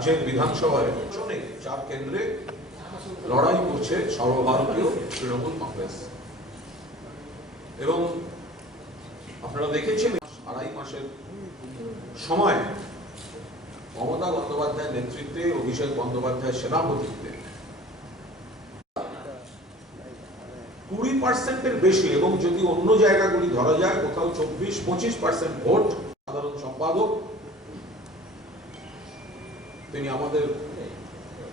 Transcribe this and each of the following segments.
রাজ্যের বিধানসভায় 4 কেন্দ্রে লড়াই করছে সর্বভারতীয় তৃণমূল কংগ্রেস। এবং আপনারা দেখেছেন 2.5 মাসের সময় মমতা বন্দ্যোপাধ্যায়ের নেতৃত্বে, অভিষেক বন্দ্যোপাধ্যায়ের সভাপতিত্বে 20% বেশি, এবং যদি অন্য জায়গাগুলি ধরা যায় কোথাও 24-25% ভোট। সাধারণ সম্পাদক তিনি আমাদের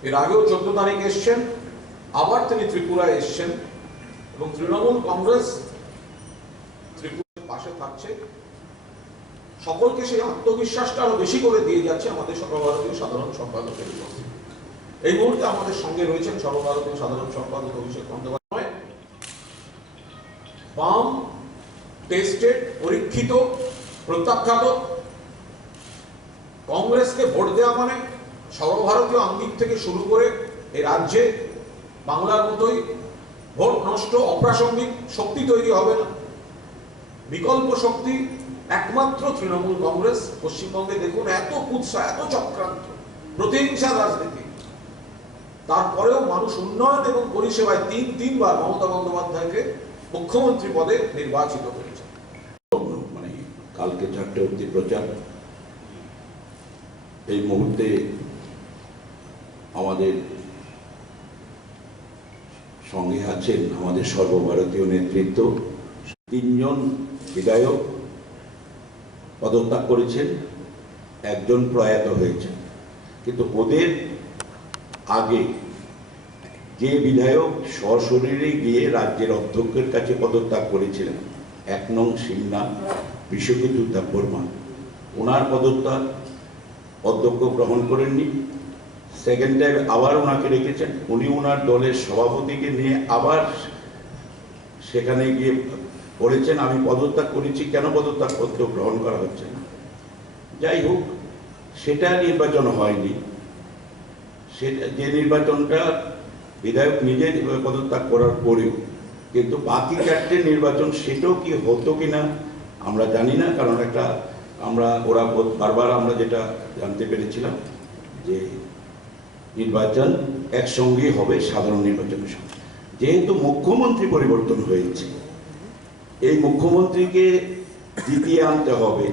এর আগেও 14 তারিখ এসছেন, আবার তিনি ত্রিপুরায় এসছেন, এবং তৃণমূল কংগ্রেস ত্রিপুরার পাশে থাকছে। সকলকে সেই আত্মবিশ্বাসটা আরো বেশি করে দিয়ে যাচ্ছে আমাদের সর্বভারতীয় সাধারণ সম্পাদকের উপস্থিতি। এই মুহূর্তে আমাদের সঙ্গে রয়েছেন সর্বভারতীয় সাধারণ সম্পাদক অভিষেক বন্দ্যোপাধ্যায়। বাম, টেস্টেড, পরীক্ষিত, প্রত্যাখ্যাত কংগ্রেসকে ভোট দেওয়া মানে সর্বভারতীয় আঙ্গিক থেকে শুরু করে এই রাজ্যে বাংলার মতোই ভোট নষ্ট, অপ্রাসঙ্গিক শক্তি তৈরি হবে না। বিকল্প শক্তি একমাত্র তৃণমূল কংগ্রেস। পশ্চিমবঙ্গে দেখুন এত কুৎসা, এত চক্রান্ত, প্রতিহিংসার রাজনীতি, তারপরেও মানুষ উন্নয়ন এবং পরিষেবায় তিনবার মমতা বন্দ্যোপাধ্যায়কে মুখ্যমন্ত্রী পদে নির্বাচিত করেছে। মানে কালকে 4টে অবধি প্রচার। এই মুহূর্তে আমাদের সঙ্গে আছেন আমাদের সর্বভারতীয় নেতৃত্ব। 3 জন বিধায়ক পদত্যাগ করেছেন, 1 জন প্রয়াত হয়েছেন। কিন্তু ওদের আগে যে বিধায়ক সশরীরে গিয়ে রাজ্যের অধ্যক্ষের কাছে পদত্যাগ করেছিলেন, 1 নং সিংনা বিশ্বজিৎ দেববর্মা, ওনার পদত্যাগ অধ্যক্ষ গ্রহণ করেননি। সেকেন্ড টাইম আবার ওনাকে রেখেছেন। উনি ওনার দলের সভাপতিকে নিয়ে আবার সেখানে গিয়ে বলেছেন আমি পদত্যাগ করেছি, কেন পদত্যাগ পত্র গ্রহণ করা হচ্ছে না। যাই হোক, সেটা নির্বাচন হয়নি। সেটা যে নির্বাচনটা বিধায়ক নিজে পদত্যাগ করার পরেও, কিন্তু বাকি 4টে নির্বাচন সেটাও কি হতো কিনা আমরা জানি না। কারণ ওরা বারবার আমরা যেটা জানতে পেরেছিলাম যে নির্বাচন একসঙ্গেই হবে সাধারণ নির্বাচনের সঙ্গে। যেহেতু মুখ্যমন্ত্রী পরিবর্তন হয়েছে, এই মুখ্যমন্ত্রীকে জিতিয়ে আনতে হবে।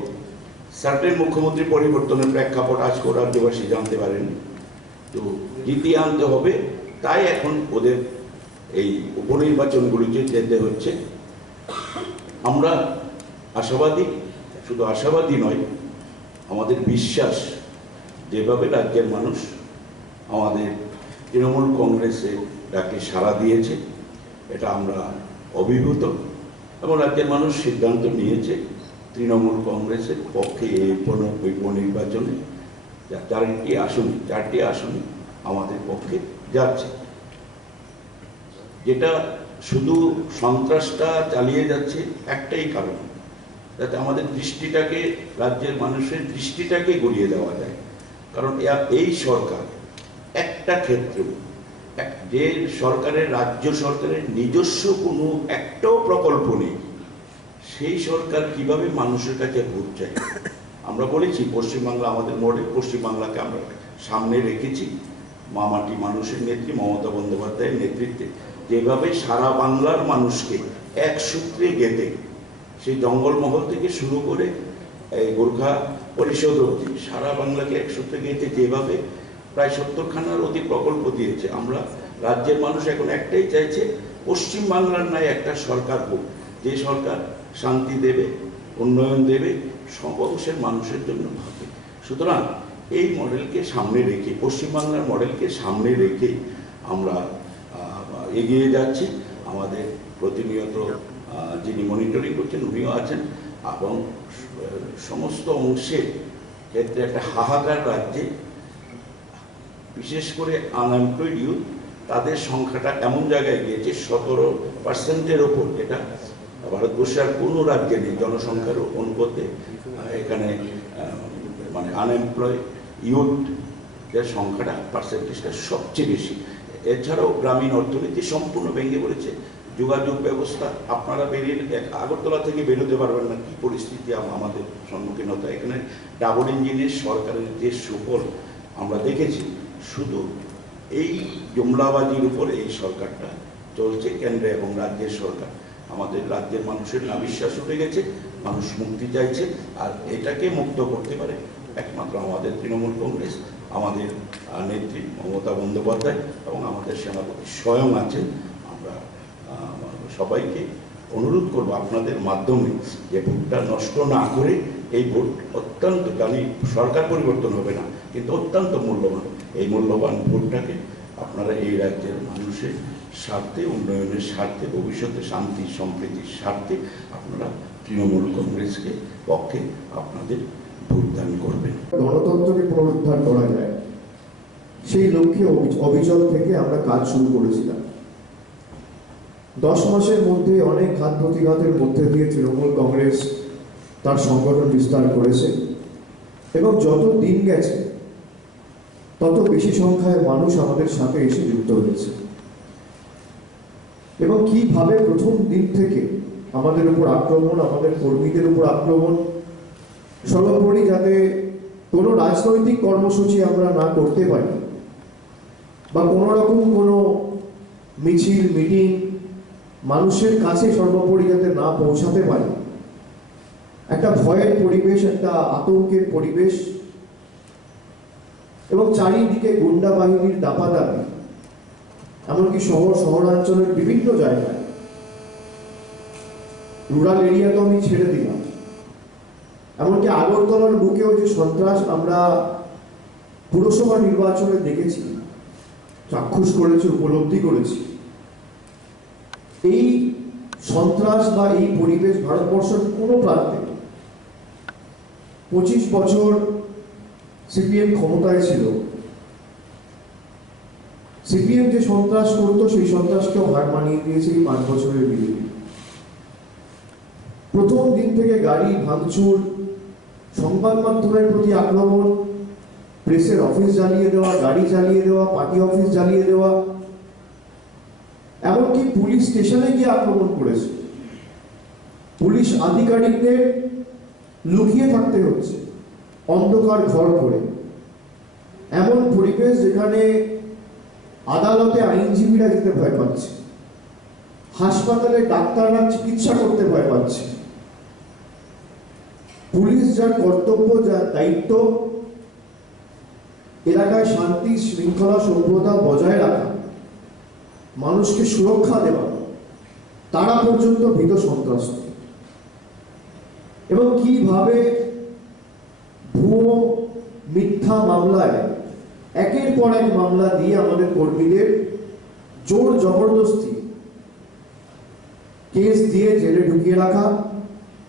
সার্টেন মুখ্যমন্ত্রী পরিবর্তনের প্রেক্ষাপট আজকে রাজ্যবাসী জানতে পারেননি, তো জিতিয়ে আনতে হবে। তাই এখন ওদের এই উপনির্বাচনগুলিতে যেতে হচ্ছে। আমরা আশাবাদী, শুধু আশাবাদী নয়, আমাদের বিশ্বাস যেভাবে রাজ্যের মানুষ আমাদের তৃণমূল কংগ্রেসের ডাকে সাড়া দিয়েছে, এটা আমরা অভিভূত, এবং রাজ্যের মানুষ সিদ্ধান্ত নিয়েছে তৃণমূল কংগ্রেসের পক্ষে এই উপনির্বাচনে 4টি আসনে আমাদের পক্ষে যাচ্ছে। যেটা শুধু সন্ত্রাসটা চালিয়ে যাচ্ছে একটাই কারণ, যাতে আমাদের দৃষ্টিটাকে, রাজ্যের মানুষের দৃষ্টিটাকে ঘুরিয়ে দেওয়া যায়। কারণ এই সরকার একটা ক্ষেত্রে, যে সরকারের, রাজ্য সরকারের নিজস্ব কোনো একটাও প্রকল্প নেই, সেই সরকার কিভাবে মানুষের কাছে ভোট চায়। আমরা বলেছি পশ্চিমবাংলা আমাদের মডেল, পশ্চিমবাংলাকে আমরা সামনে রেখেছি মামাটি মানুষের নেত্রী মমতা বন্দ্যোপাধ্যায়ের নেতৃত্বে। যেভাবে সারা বাংলার মানুষকে এক সূত্রে গেঁথে, সেই জঙ্গলমহল থেকে শুরু করে এই গোর্খা পরিষদ অবধি সারা বাংলাকে এক সূত্রে গেঁথে যেভাবে প্রায় 70খানার অধিক প্রকল্প দিয়েছে, আমরা রাজ্যের মানুষ এখন একটাই চাইছে, পশ্চিমবাংলার নাই একটা সরকার হোক, যে সরকার শান্তি দেবে, উন্নয়ন দেবে, সব অংশের মানুষের জন্য ভাবে। সুতরাং এই মডেলকে সামনে রেখে, পশ্চিমবাংলার মডেলকে সামনে রেখে আমরা এগিয়ে যাচ্ছি। আমাদের প্রতিনিয়ত যিনি মনিটরিং করছেন উনিও আছেন, এবং সমস্ত অংশের ক্ষেত্রে একটা হাহাকার রাজ্যে, বিশেষ করে আনএমপ্লয়েড ইউথ, তাদের সংখ্যাটা এমন জায়গায় গিয়েছে 17%-এর ওপর, যেটা ভারতবর্ষের আর কোনো রাজ্যে নেই জনসংখ্যার অনুপাতে। এখানে মানে আনএমপ্লয়েড ইউথের সংখ্যাটা, পার্সেন্টেজটা সবচেয়ে বেশি। এছাড়াও গ্রামীণ অর্থনীতি সম্পূর্ণ ভেঙে পড়েছে। যোগাযোগ ব্যবস্থা, আপনারা বেরিয়ে আগরতলা থেকে বেরোতে পারবেন না, কি পরিস্থিতি আমাদের সম্মুখীন হতো। এখানে ডাবল ইঞ্জিনের সরকারের যে সুফল, আমরা দেখেছি শুধু এই জুমলাবাজির উপর এই সরকারটা চলছে, কেন্দ্রে এবং রাজ্যের সরকার। আমাদের রাজ্যের মানুষের নাবিশ্বাস উঠে গেছে, মানুষ মুক্তি চাইছে, আর এটাকে মুক্ত করতে পারে একমাত্র আমাদের তৃণমূল কংগ্রেস, আমাদের নেত্রী মমতা বন্দ্যোপাধ্যায় এবং আমাদের সেনাপতি স্বয়ং আছেন। আমরা সবাইকে অনুরোধ করব আপনাদের মাধ্যমে যে ভোটটা নষ্ট না করে, এই ভোট অত্যন্ত, জানি সরকার পরিবর্তন হবে না, কিন্তু অত্যন্ত মূল্যবান, এই মূল্যবান ভোটটাকে আপনারা এই রাজ্যের মানুষের স্বার্থে, উন্নয়নের স্বার্থে, ভবিষ্যতে শান্তি সম্প্রীতির স্বার্থে আপনারা তৃণমূল কংগ্রেসকে পক্ষে আপনাদের ভোটদান করবেন। গণতন্ত্রকে পুনরুদ্ধার করা যায় সেই লক্ষ্যে অবিচল থেকে আমরা কাজ শুরু করেছিলাম। 10 মাসের মধ্যে অনেক ঘাত প্রতিঘাতের মধ্যে দিয়ে তৃণমূল কংগ্রেস তার সংগঠন বিস্তার করেছে এবং যত দিন গেছে তত বেশি সংখ্যায় মানুষ আমাদের সাথে এসে যুক্ত হয়েছে। এবং কিভাবে প্রথম দিন থেকে আমাদের উপর আক্রমণ, আমাদের কর্মীদের উপর আক্রমণ, সর্বোপরি যাতে কোনো রাজনৈতিক কর্মসূচি আমরা না করতে পারি বা কোনো রকম কোনো মিছিল মিটিং মানুষের কাছে সর্বোপরি যাতে না পৌঁছাতে পারি, একটা ভয়ের পরিবেশ, একটা আতঙ্কের পরিবেশ এবং চারিদিকে গুন্ডা বাহিনীর দাপাদাপি, এমনকি শহরাঞ্চলের বিভিন্ন জায়গায়, রুরাল এরিয়া তো আমি ছেড়ে দিলাম, এমনকি আগরতলার বুকেও যে সন্ত্রাস আমরা পুরসভা নির্বাচনে দেখেছি, চাক্ষুষ করেছি, উপলব্ধি করেছি, এই সন্ত্রাস বা এই পরিবেশ ভারতবর্ষের কোনো প্রান্তে 25 বছর সিপিএম ক্ষমতায় ছিল, সিপিএম যে সন্ত্রাস করতো সেই সন্ত্রাসকেও হার মানিয়ে দিয়েছে এই 5 বছরের বিরুদ্ধে। প্রথম দিন থেকে গাড়ি ভাঙচুর, সংবাদ মাধ্যমের প্রতি আক্রমণ, প্রেসের অফিস জ্বালিয়ে দেওয়া, গাড়ি জ্বালিয়ে দেওয়া, পার্টি অফিস জ্বালিয়ে দেওয়া, এমনকি পুলিশ স্টেশনে গিয়ে আক্রমণ করেছে। পুলিশ আধিকারিকদের লুকিয়ে থাকতে হচ্ছে অন্ধকার ঘর করে, এমন পরিবেশ যেখানে আদালতে আইনজীবীরা যেতে ভয় পাচ্ছে, হাসপাতালে ডাক্তাররা চিকিৎসা করতে ভয় পাচ্ছে। পুলিশ যার কর্তব্য, যার দায়িত্ব এলাকায় শান্তি শৃঙ্খলা সভ্যতা বজায় রাখা, মানুষকে সুরক্ষা দেওয়া, তারা পর্যন্ত ভীত সন্ত্রস্ত। এবং কিভাবে ভুয়ো মিথ্যা মামলায় একের পর এক মামলা দিয়ে আমাদের কর্মীদের জোর জবরদস্তি কেস দিয়ে জেলে ঢুকিয়ে রাখা,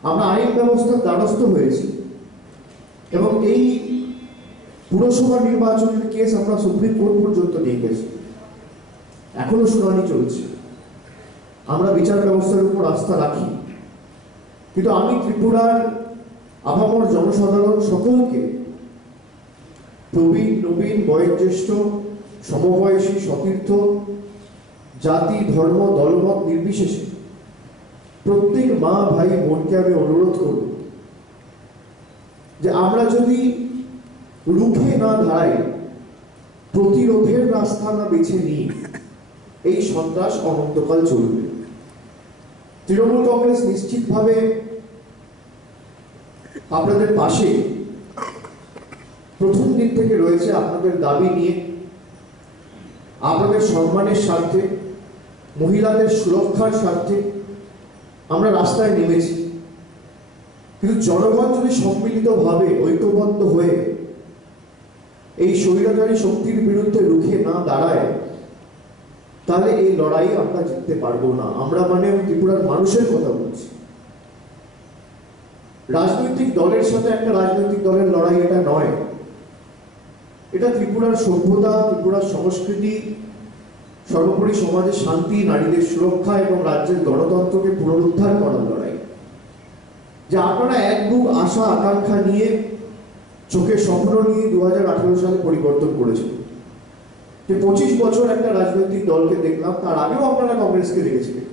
আমরা আইন ব্যবস্থার দ্বারস্থ হয়েছি এবং এই পুরসভা নির্বাচনের কেস আমরা সুপ্রিম কোর্ট পর্যন্ত নিয়ে গেছি, এখনো শুনানি চলছে। আমরা বিচার ব্যবস্থার উপর আস্থা রাখি, কিন্তু আমি ত্রিপুরার আপামর জনসাধারণ সকলকে, প্রবীণ নবীন বয়োজ্যেষ্ঠ সমবয়সী সতীর্থ, জাতি ধর্ম দলমত নির্বিশেষে প্রত্যেক মা ভাই বোনকে আমি অনুরোধ করব যে আমরা যদি রুখে না দাঁড়াই, প্রতিরোধের রাস্তা না বেছে নিই, এই সন্ত্রাস অনন্তকাল চলবে। তৃণমূল কংগ্রেস নিশ্চিতভাবে আপনাদের পাশে প্রথম দিন থেকে রয়েছে। আপনাদের দাবি নিয়ে, আপনাদের সম্মানের স্বার্থে, মহিলাদের সুরক্ষার স্বার্থে আমরা রাস্তায় নেমেছি। কিন্তু জনগণ যদি সম্মিলিতভাবে ঐক্যবদ্ধ হয়ে এই স্বৈরাচারী শক্তির বিরুদ্ধে রুখে না দাঁড়ায়, তাহলে এই লড়াই আমরা জিততে পারবো না। আমরা মানে ত্রিপুরার মানুষের কথা বলছি। রাজনৈতিক দলের সাথে একটা রাজনৈতিক দলের লড়াই এটা নয়, এটা ত্রিপুরার সভ্যতা, ত্রিপুরার সংস্কৃতি, সর্বোপরি সমাজের শান্তি, নারীদের সুরক্ষা এবং রাজ্যের গণতন্ত্রকে পুনরুদ্ধার করার লড়াই। যে আপনারা এক বুক আশা আকাঙ্ক্ষা নিয়ে, চোখে স্বপ্ন নিয়ে 2018 সালে পরিবর্তন করেছেন। যে 25 বছর একটা রাজনৈতিক দলকে দেখলাম, তার আগেও আপনারা কংগ্রেসকে দেখেছিলেন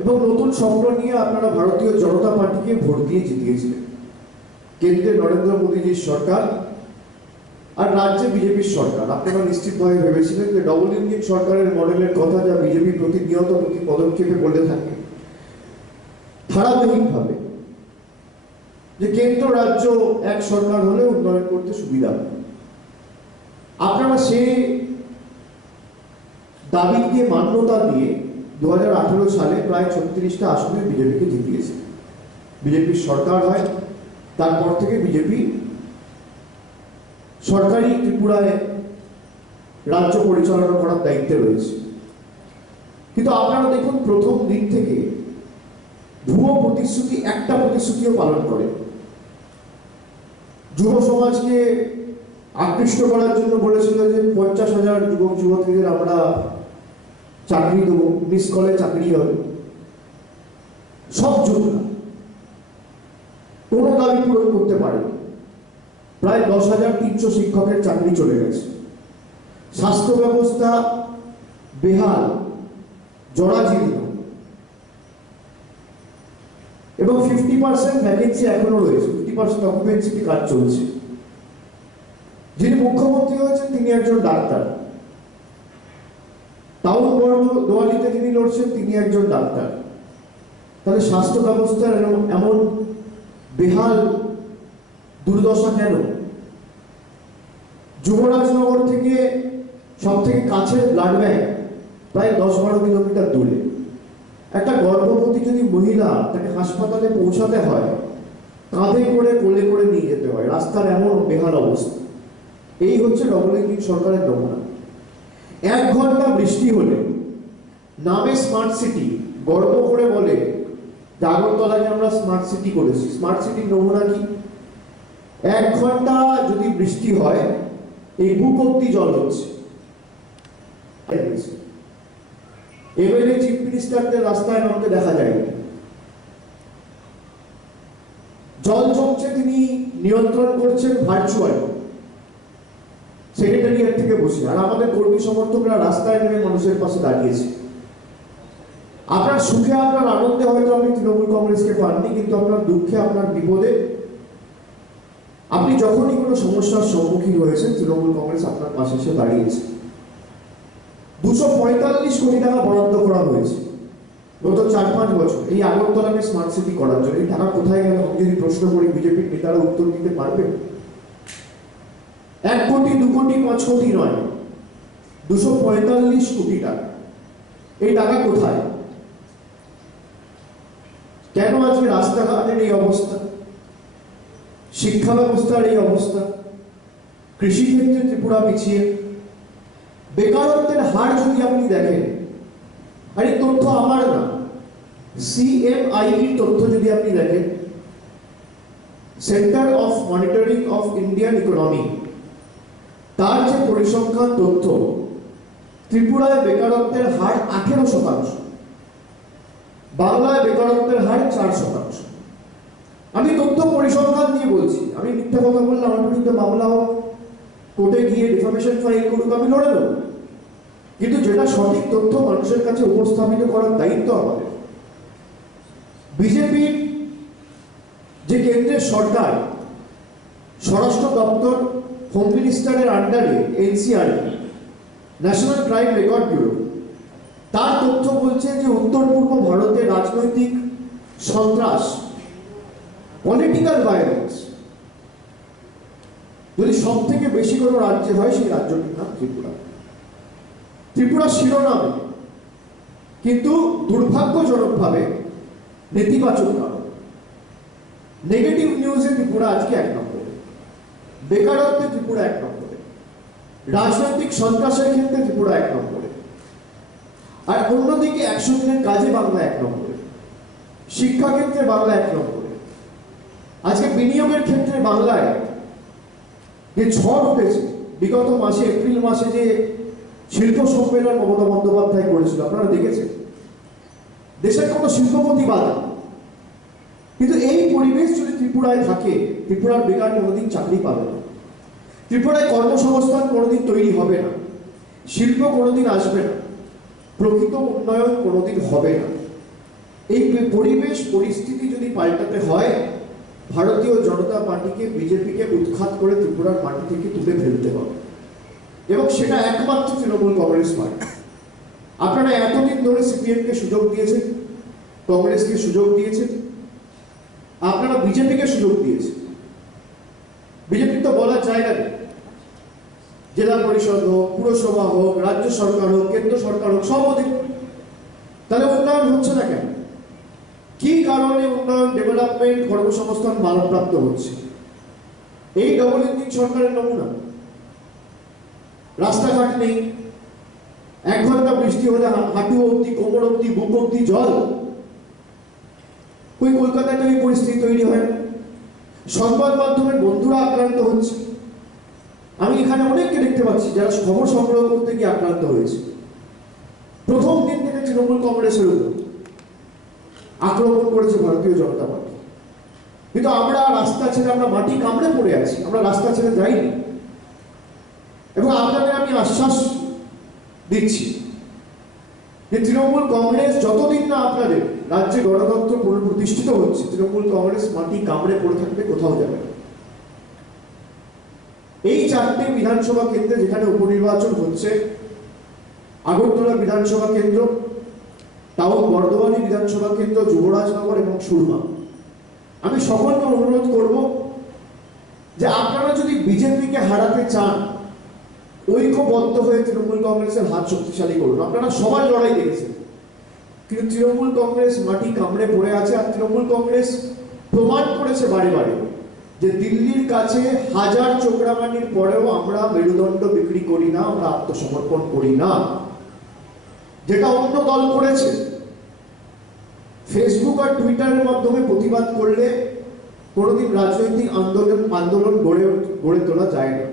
এবং নতুন স্বপ্ন নিয়ে আপনারা ভারতীয় জনতা পার্টিকে ভোট দিয়ে জিতিয়েছিলেন। কেন্দ্রে নরেন্দ্র মোদীজির সরকার আর রাজ্যে বিজেপির সরকার। আপনারা নিশ্চিতভাবে ভেবেছিলেন যে ডবল ইঞ্জিন সরকারের মডেলের কথা যা বিজেপি প্রতিনিয়ত প্রতি পদক্ষেপে বলে থাকে ধারাবাহিকভাবে, যে কেন্দ্র রাজ্য এক সরকার হলে উন্নয়ন করতে সুবিধা হয়। আপনারা সেই দাবিকে মান্যতা দিয়ে 2018 সালে প্রায় 36টা আসনে বিজেপিকে জিতিয়েছে। বিজেপির সরকার হয়, তারপর থেকে বিজেপি সরকারি ত্রিপুরায় রাজ্য পরিচালনা করার দায়িত্বে রয়েছে। কিন্তু আপনারা দেখুন, প্রথম দিন থেকে ভুয়ো প্রতিশ্রুতি, একটা প্রতিশ্রুতিও পালন করে। যুব সমাজকে আকৃষ্ট করার জন্য বলেছিল যে 50,000 যুবক যুবতীদের আমরা চাকরি দেবো, মিস কলে চাকরি হবে। সব যোজনা কোনো দাবি পূরণ করতে পারেনি। প্রায় 10,300 শিক্ষকের চাকরি চলে গেছে। স্বাস্থ্য ব্যবস্থা বেহাল, জরাজীর্ণ, এবং 50% ভ্যাকেন্সি এখনো রয়েছে, 50% অকুপেন্সিতে কাজ চলছে। যিনি মুখ্যমন্ত্রী হয়েছেন তিনি একজন ডাক্তার, টাউন দোয়ালিতে যিনি লড়ছেন তিনি একজন ডাক্তার। তাহলে স্বাস্থ্য ব্যবস্থার এমন বেহাল দুর্দশা কেন? যুবরাজনগর থেকে সব থেকে কাছের ব্লাড ব্যাংক প্রায় 10-12 কিলোমিটার দূরে। একটা গর্ভবতী যদি মহিলা, তাকে হাসপাতালে পৌঁছাতে হয়, কাঁধে করে কোলে করে নিয়ে যেতে হয়। রাস্তার এমন বেহাল অবস্থা। এই হচ্ছে ডবল ইঞ্জিন সরকারের নমুনা। 1 ঘন্টা বৃষ্টি হলে নামে স্মার্ট সিটি, গর্ব করে বলে আগরতলাকে আমরা স্মার্ট সিটি করেছি। স্মার্ট সিটির নমুনা কি? 1 ঘন্টা যদি বৃষ্টি হয়, এই বুক অব্দি জল হচ্ছে। এমএলএ চিফ মিনিস্টারদের রাস্তায় নামতে দেখা যায়। জল জমছে, তিনি নিয়ন্ত্রণ করছেন ভার্চুয়ালি সেক্রেটারিয়েট থেকে বসে। আর আমাদের কর্মী সমর্থকরা রাস্তায় নেমে মানুষের পাশে দাঁড়িয়েছে। আপনার সুখে, আপনার আনন্দে হয়তো আপনি তৃণমূল কংগ্রেসকে পাননি, কিন্তু আপনার দুঃখে, আপনার বিপদে, আপনি যখনই কোনো সমস্যার সম্মুখীন হয়েছেন, তৃণমূল কংগ্রেস আপনার পাশে এসে দাঁড়িয়েছে। 245 কোটি টাকা বরাদ্দ করা হয়েছে গত 4-5 বছর এই আগরতলাকে স্মার্ট সিটি করার জন্য। এই টাকা কোথায় গেল? আমি যদি প্রশ্ন করি, বিজেপির নেতারা উত্তর দিতে পারবে? 1 কোটি, 2 কোটি, 5 কোটি নয়, 245 কোটি টাকা। এই টাকা কোথায়? কেন আজকে রাস্তাঘাটের এই অবস্থা, শিক্ষা ব্যবস্থার এই অবস্থা, কৃষিক্ষেত্রে ত্রিপুরা পিছিয়ে, বেকারত্বের হার যদি আপনি দেখেন, আর এই তথ্য আমার না, CMIE তথ্য যদি আপনি দেখেন, centre of monitoring of Indian economy, তার যে পরিসংখ্যান তথ্য, ত্রিপুরায় বেকারত্বের হার 18%, বাংলায় বেকারত্বের হার 4%। আমি তথ্য পরিসংখ্যান দিয়ে বলছি। আমি মিথ্যা কথা বললে আমার বিরুদ্ধে মামলা হোক, কোর্টে গিয়ে ডিফামেশন ফাইল করুক, আমি লড়ে নেব। কিন্তু যেটা সঠিক তথ্য মানুষের কাছে উপস্থাপিত করার দায়িত্ব আমাদের। বিজেপির যে কেন্দ্রের সরকার, স্বরাষ্ট্র দপ্তর, হোম মিনিস্টারের আন্ডারে NCR, national crime record bureau, তার তথ্য বলছে যে উত্তর পূর্ব ভারতে রাজনৈতিক সন্ত্রাস, পলিটিক্যাল ভায়োলেন্স যদি সব থেকে বেশি কোনো রাজ্যে হয়, সেই রাজ্যটির নাম ত্রিপুরা। ত্রিপুরা শিরোনামে, কিন্তু দুর্ভাগ্যজনকভাবে নেতিবাচক কারণ, নেগেটিভ নিউজে ত্রিপুরা আজকে 1 নম্বরে, বেকারত্বে ত্রিপুরা 1 নম্বরে, রাজনৈতিক সন্ত্রাসের ক্ষেত্রে ত্রিপুরা 1 নম্বরে, আর অন্যদিকে 100 দিনের কাজে বাংলা 1 নম্বরে, শিক্ষাক্ষেত্রে বাংলা 1 নম্বরে। আজকে বিনিয়োগের ক্ষেত্রে বাংলায় যে ঝড় উঠেছে বিগত মাসে, এপ্রিল মাসে যে শিল্প সম্মেলন মমতা বন্দ্যোপাধ্যায় করেছিল, আপনারা দেখেছেন। দেশের কোনো শিল্পপতি বাদ, কিন্তু এই পরিবেশ যদি ত্রিপুরায় থাকে, ত্রিপুরার বেকার কোনোদিন চাকরি পাবে না, ত্রিপুরায় কর্মসংস্থান কোনোদিন তৈরি হবে না, শিল্প কোনোদিন আসবে না, প্রকৃত উন্নয়ন কোনোদিন হবে না। এই পরিবেশ পরিস্থিতি যদি পাল্টাতে হয়, ভারতীয় জনতা পার্টিকে, বিজেপিকে উৎখাত করে ত্রিপুরার মাটি থেকে তুলে ফেলতে হবে, এবং সেটা একমাত্র তৃণমূল কংগ্রেস পার্টি। আপনারা এতদিন ধরে সিপিএমকে সুযোগ দিয়েছেন, কংগ্রেসকে সুযোগ দিয়েছেন, আপনারা বিজেপিকে সুযোগ দিয়েছেন। বিজেপির তো বলার জায়গা নেই। জেলা পরিষদ হোক, পুরসভা হোক, রাজ্য সরকার হোক, কেন্দ্র সরকার হোক, সব ওদের। তাহলে উন্নয়ন হচ্ছে না কেন? কি কারণে উন্নয়ন, ডেভেলপমেন্ট, কর্মসংস্থান বাধাপ্রাপ্ত হচ্ছে? এই ডবল ইঞ্জিন সরকারের নমুনা। রাস্তাঘাট নেই, 1 ঘন্টা বৃষ্টি হলে হাঁটু অব্দি, কোমর অব্দি, বুক অব্দি জল। ওই কলকাতায় তো এই পরিস্থিতি তৈরি হয় না। সংবাদ মাধ্যমের বন্ধুরা আক্রান্ত হচ্ছে। আমি এখানে অনেককে দেখতে পাচ্ছি যারা খবর সংগ্রহ করতে গিয়ে আক্রান্ত হয়েছে। প্রথম দিন থেকে তৃণমূল কংগ্রেসের উপর আক্রমণ করেছে ভারতীয় জনতা পার্টি। কিন্তু আমরা রাস্তা ছেড়ে, আমরা মাটি কামড়ে পড়ে আছি, আমরা রাস্তা ছেড়ে যাইনি। এবং আপনাদের আমি আশ্বাস দিচ্ছি যে তৃণমূল কংগ্রেস যতদিন না আপনাদের রাজ্যে গণতন্ত্র পুনঃপ্রতিষ্ঠিত হচ্ছে, তৃণমূল কংগ্রেস মাটি কামড়ে পড়ে থাকবে, কোথাও যাবে না। এই 4টে বিধানসভা কেন্দ্রে যেখানে উপনির্বাচন হচ্ছে, আগরতলা বিধানসভা কেন্দ্র, টাউন বর্ধমানী বিধানসভা কেন্দ্র, যুবরাজনগর এবং সুরমা, আমি সকলকে অনুরোধ করব যে আপনারা যদি বিজেপিকে হারাতে চান, ঐক্যবদ্ধ হয়ে তৃণমূল কংগ্রেসের হাত শক্তিশালী করুন। আপনারা সবার লড়াই দেখেছেন, কিন্তু তৃণমূল কংগ্রেস মাটি কামড়ে পড়ে আছে। আর তৃণমূল কংগ্রেস প্রমাণ করেছে বারে বারে যে দিল্লির কাছে হাজার চোখরাঙানির পরেও আমরা মেরুদণ্ড বিক্রি করি না, আমরা আত্মসমর্পণ করি না, যেটা অন্য দল করেছে। ফেসবুক আর টুইটারের মাধ্যমে প্রতিবাদ করলে কোনোদিন রাজনৈতিক আন্দোলন গড়ে তোলা যায় না।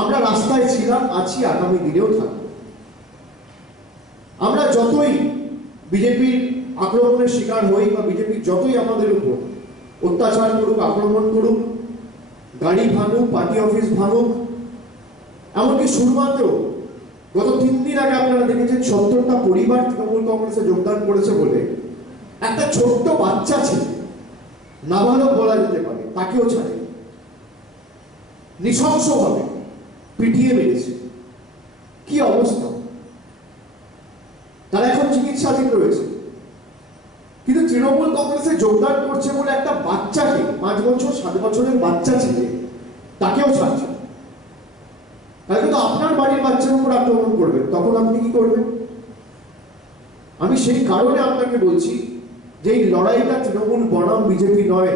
আমরা রাস্তায় ছিলাম, আছি, আগামী দিনেও থাকবো। আমরা যতই বিজেপির আক্রমণের শিকার হই, বা বিজেপি যতই আমাদের উপর অত্যাচার করুক, আক্রমণ করুক, গাড়ি ভাঙুক, পার্টি অফিস ভাঙুক, এমনকি সুরমাতেও গত 3 দিন আগে আপনারা দেখেছেন 70টা পরিবার তৃণমূল কংগ্রেসে যোগদান করেছে বলে একটা ছোট্ট বাচ্চা ছিল, নাবালক বলা যেতে পারে, তাকেও ছাড়ে, নৃশংসভাবে পিটিয়ে মেরেছে। কি অবস্থা! তারা এখন চিকিৎসাধীন রয়েছে। কিন্তু তৃণমূল কংগ্রেসে যোগদান করছে বলে একটা বাচ্চাকে, 5 বছর 7 বছরের বাচ্চা ছেলে, তাকেও ছাড়ছে। তাহলে কিন্তু আপনার বাড়ির বাচ্চার উপর আক্রমণ করবেন, তখন আপনি কি করবেন? আমি সেই কারণে আপনাকে বলছি যে এই লড়াইটা তৃণমূল বনাম বিজেপি নয়,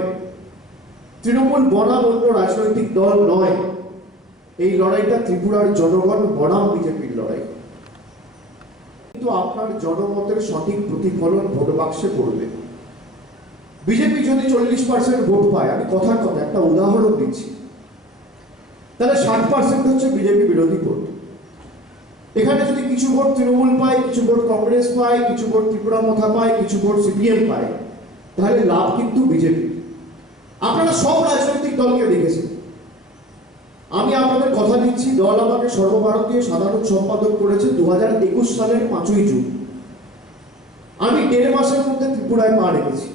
তৃণমূল বনাম অন্য রাজনৈতিক দল নয়। এই লড়াইটা ত্রিপুরার জনগণ বনাম বিজেপির লড়াই। কিন্তু আপনার জনমতের সঠিক প্রতিফলন ভোট বাক্সে পড়বে। বিজেপি যদি 40% ভোট পায়, আমি কথার কথা একটা উদাহরণ দিচ্ছি, তাহলে 60% হচ্ছে বিজেপি বিরোধী ভোট। এখানে যদি কিছু ভোট তৃণমূল পায়, কিছু ভোট কংগ্রেস পায়, কিছু ভোট ত্রিপুরা মথা পায়, কিছু ভোট সিপিএম পায়, তাহলে লাভ কিন্তু বিজেপি। আপনারা সব রাজনৈতিক দলকে দেখেছেন। আমি আপনাদের কথা দিচ্ছি, দল আমাকে সর্বভারতীয় সাধারণ সম্পাদক করেছে 2021 সালের 5ই জুন। আমি 1.5 মাসের মধ্যে ত্রিপুরায় পা রেখেছি,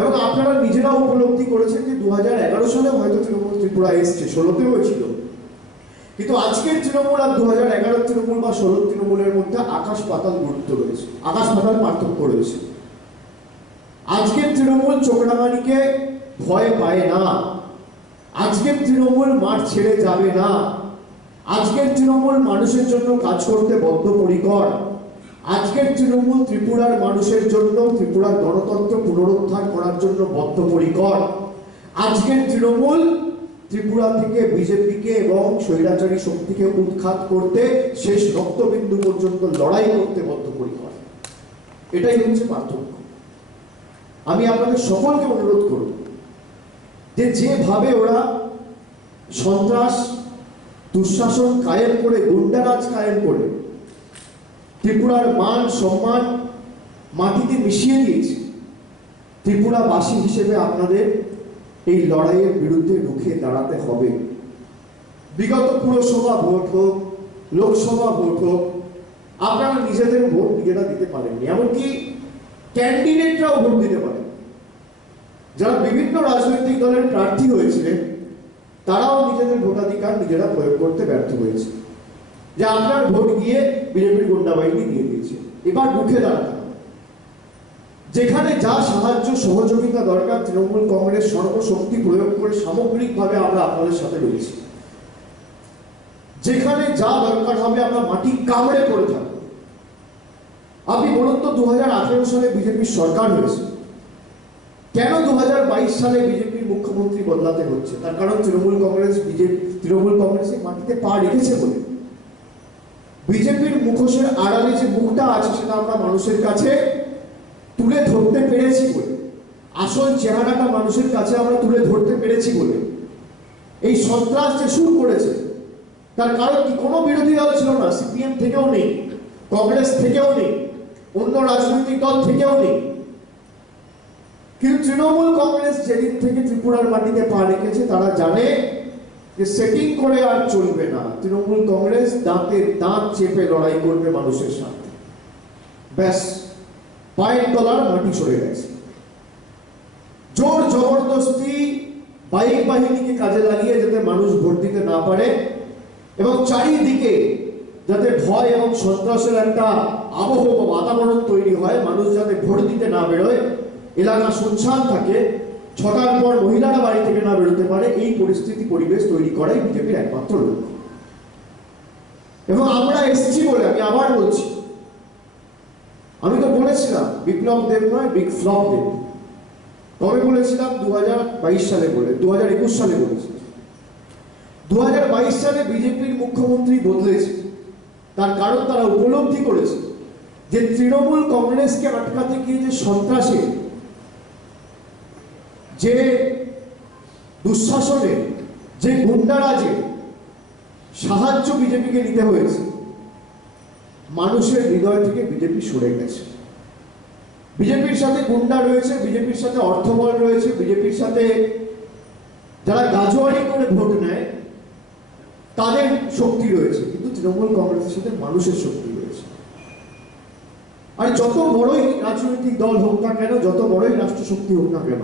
এবং আপনারা নিজেরাও উপলব্ধি করেছেন যে 2011 সালে হয়তো তৃণমূল ত্রিপুরা এসছে, 16তেও হয়েছিল। কিন্তু আজকের তৃণমূল আর 2011 তৃণমূল বা 16 তৃণমূলের মধ্যে আকাশ পাতাল গুরুত্ব রয়েছে, আকাশ পাতাল পার্থক্য রয়েছে। আজকের তৃণমূল চোখরাঙানিকে ভয় পায় না, আজকের তৃণমূল মাঠ ছেড়ে যাবে না, আজকের তৃণমূল মানুষের জন্য কাজ করতে বদ্ধপরিকর, আজকের তৃণমূল ত্রিপুরার মানুষের জন্য, ত্রিপুরার গণতন্ত্র পুনরুদ্ধার করার জন্য বদ্ধপরিকর। আজকের তৃণমূল ত্রিপুরা থেকে বিজেপিকে এবং স্বৈরাচারী শক্তিকে উৎখাত করতে, শেষ রক্তবিন্দু পর্যন্ত লড়াই করতে বদ্ধপরিকর। এটাই হচ্ছে পার্থক্য। আমি আপনাদের সকলকে অনুরোধ করব যে যেভাবে ওরা সন্ত্রাস, দুঃশাসন কায়েম করে, গুন্ডারাজ কায়েম করে ত্রিপুরার মান সম্মান মাটিতে মিশিয়ে দিয়েছে, ত্রিপুরাবাসী হিসেবে আপনাদের এই লড়াইয়ের বিরুদ্ধে রুখে দাঁড়াতে হবে। বিগত পুরসভা ভোট হোক, লোকসভা ভোট হোক, আপনারা নিজেদের ভোট নিজেরা দিতে পারেননি, এমনকি ক্যান্ডিডেটরাও ভোট দিতে পারেন। যারা বিভিন্ন রাজনৈতিক দলের প্রার্থী হয়েছিলেন তারাও নিজেদের ভোটাধিকার নিজেরা প্রয়োগ করতে ব্যর্থ হয়েছে, যে আপনার ভোট গিয়ে বিজেপির গুন্ডা বাহিনী দিয়ে দিয়েছে। এবার রুখে দাঁড়াতে হবে। যেখানে যা সাহায্য সহযোগিতা দরকার তৃণমূল কংগ্রেস সর্বশক্তি প্রয়োগ করে সামগ্রিকভাবে আমরা আপনাদের সাথে রয়েছি। যেখানে যা দরকার হবে আমরা মাটি কামড়ে পড়ে থাকবো। আপনি বলুন তো 2018 সালে বিজেপির সরকার হয়েছে, কেন 2022 সালে বিজেপির মুখ্যমন্ত্রী বদলাতে হচ্ছে? তার কারণ তৃণমূল কংগ্রেসের মাটিতে পা রেখেছে বলে। বিজেপির মুখোশের আড়ালে যে মুখটা আছে সেটা আমরা মানুষের কাছে তুলে ধরতে পেরেছি বলে, আসল চেহারাটা মানুষের কাছে আমরা তুলে ধরতে পেরেছি বলে। এই সন্ত্রাস যে শুরু করেছে তার কারণ কি? কোনো বিরোধী দল ছিল না, সিপিএম থেকেও নেই, কংগ্রেস থেকেও নেই, অন্য রাজনৈতিক দল থেকেও নেই। কিন্তু তৃণমূল কংগ্রেস যেদিন থেকে ত্রিপুরার মাটিতে পা রেখেছে তারা জানে যে সেটিং করে আর চলবে না। তৃণমূল কংগ্রেস দাঁতের দাঁত চেপে লড়াই করবে মানুষের সাথে। ব্যাস, পায়ের তলার মাটি সরে গেছে। জোর জবরদস্তি বাইক বাহিনীকে কাজে লাগিয়ে যাতে মানুষ ভোট দিতে না পারে এবং চারিদিকে যাতে ভয় এবং সন্ত্রাসের একটা আবহ বা বাতাবরণ তৈরি হয়, মানুষ যাতে ভোট দিতে না বেরোয়, এলাকা শুনশান থাকে, 6টার পর মহিলারা বাড়ি থেকে না বেরোতে পারে, এই পরিস্থিতি পরিবেশ তৈরি করাই বিজেপির একমাত্র লক্ষ্য। এবং আমরা এসেছি বলে আমি আবার বলছি, আমি তো বলেছিলাম বিপ্লব দেব নয় বিগ ফ্লপ দেব। কবে বলেছিলাম? 2022 সালে বলে, 2021 সালে বলেছি। 2022 সালে বিজেপির মুখ্যমন্ত্রী বদলেছে, তার কারণ তারা উপলব্ধি করেছে যে তৃণমূল কংগ্রেসকে আটকাতে গিয়ে যে সন্ত্রাসে, যে দুঃশাসনে, যে গুন্ডারাজে সাহায্য বিজেপিকে নিতে হয়েছে, মানুষের হৃদয় থেকে বিজেপি সরে গেছে। বিজেপির সাথে গুন্ডা রয়েছে, বিজেপির সাথে অর্থবল রয়েছে, বিজেপির সাথে যারা গাজোয়ারি করে ভোট নেয় তাদের শক্তি রয়েছে, কিন্তু তৃণমূল কংগ্রেসের সাথে মানুষের শক্তি রয়েছে। আর যত বড়ই রাজনৈতিক দল হোক না কেন, যত বড়ই রাষ্ট্রশক্তি হোক না কেন,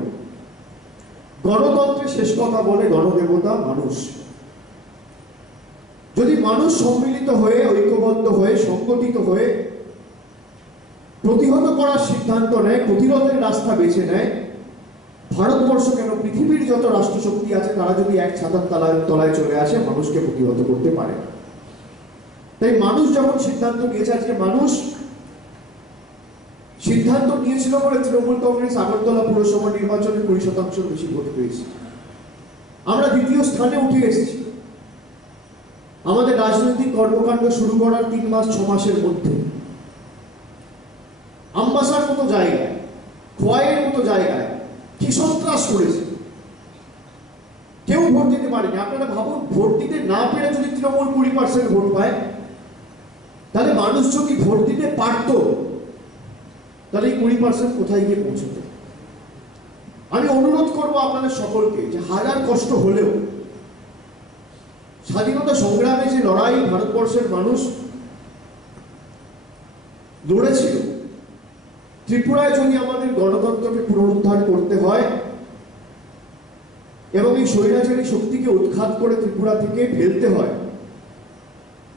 গণতন্ত্রের শেষ কথা বলে গণদেবতা মানুষ। যদি মানুষ সম্মিলিত হয়ে, ঐক্যবদ্ধ হয়ে, সংগঠিত হয়ে প্রতিহত করার সিদ্ধান্ত নেয়, প্রতিরোধের রাস্তা বেছে নেয়, ভারতবর্ষ কেন পৃথিবীর যত রাষ্ট্রশক্তি আছে তারা যদি এক ছাতার তলায় চলে আসে, মানুষকে প্রতিহত করতে পারে না। তাই মানুষ যখন সিদ্ধান্ত নিয়েছে, আজকে মানুষ সিদ্ধান্ত নিয়েছিল বলে তৃণমূল কংগ্রেস আগরতলা পুরসভা নির্বাচনে 20% বেশি ভোট পেয়েছে। আমরা দ্বিতীয় স্থানে উঠে এসেছি। আমাদের রাজনৈতিক কর্মকাণ্ড শুরু করার 3 মাস 6 মাসের মধ্যে আমবাসার মতো জায়গায়, খোয়াইয়ের মতো জায়গায় কি সন্ত্রাস করেছে, কেউ ভোট দিতে পারেনি। আপনারা ভাবুন, ভোট দিতে না পেরে যদি তৃণমূল 20% ভোট পায়, তাহলে মানুষ যদি ভোট দিতে পারত তাহলে এই 20% কোথায় গিয়ে পৌঁছতো? আমি অনুরোধ করবো আপনাদের সকলকে যে হাজার কষ্ট হলেও স্বাধীনতা সংগ্রামে যে লড়াই ভারতবর্ষের মানুষ লড়েছিল, ত্রিপুরায় যদি আমাদের গণতন্ত্রকে পুনরুদ্ধার করতে হয় এবং এই স্বৈরাচারী শক্তিকে উৎখাত করে ত্রিপুরা থেকে ফেলতে হয়,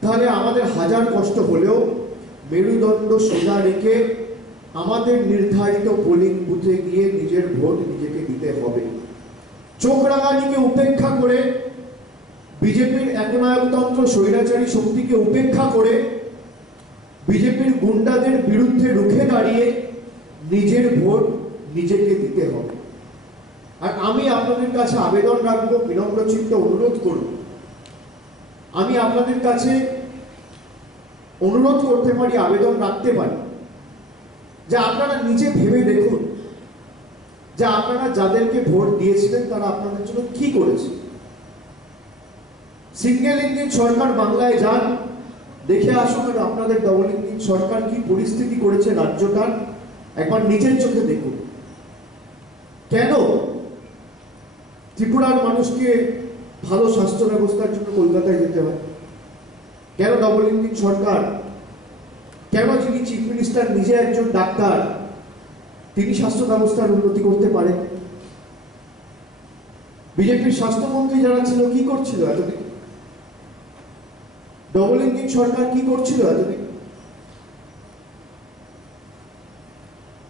তাহলে আমাদের হাজার কষ্ট হলেও মেরুদণ্ড সোজা রেখে আমাদের নির্ধারিত পোলিং বুথে গিয়ে নিজের ভোট নিজেকে দিতে হবে। চোখ রাঙানিকে উপেক্ষা করে, বিজেপির একনায়কতন্ত্র স্বৈরাচারী শক্তিকে উপেক্ষা করে, বিজেপির গুন্ডাদের বিরুদ্ধে রুখে দাঁড়িয়ে নিজের ভোট নিজেকে দিতে হবে। আর আমি আপনাদের কাছে আবেদন রাখবো, বিনম্র চিত্তে অনুরোধ করব, আমি আপনাদের কাছে অনুরোধ করতে পারি, আবেদন রাখতে পারি যে আপনারা নিজে ভেবে দেখুন যে আপনারা যাদেরকে ভোট দিয়েছিলেন তারা আপনাদের জন্য কি করেছে। সিঙ্গেল ইঞ্জিন সরকার বাংলায় যান, দেখে আসুন আপনাদের ডবল ইঞ্জিন সরকার কি পরিস্থিতি করেছে রাজ্যটার, একবার নিজের চোখে দেখুন। কেন ত্রিপুরার মানুষকে ভালো স্বাস্থ্য ব্যবস্থার জন্য কলকাতায় যেতে হয়? কেন ডবল ইঞ্জিন সরকার, কেন যিনি চিফ মিনিস্টার নিজে একজন ডাক্তার, তিনি স্বাস্থ্য ব্যবস্থার উন্নতি করতে পারেন? বিজেপির স্বাস্থ্যমন্ত্রী যারা ছিল কি করছিল এতদিন? ডবল ইঞ্জিন সরকার কি করছিল এতদিন?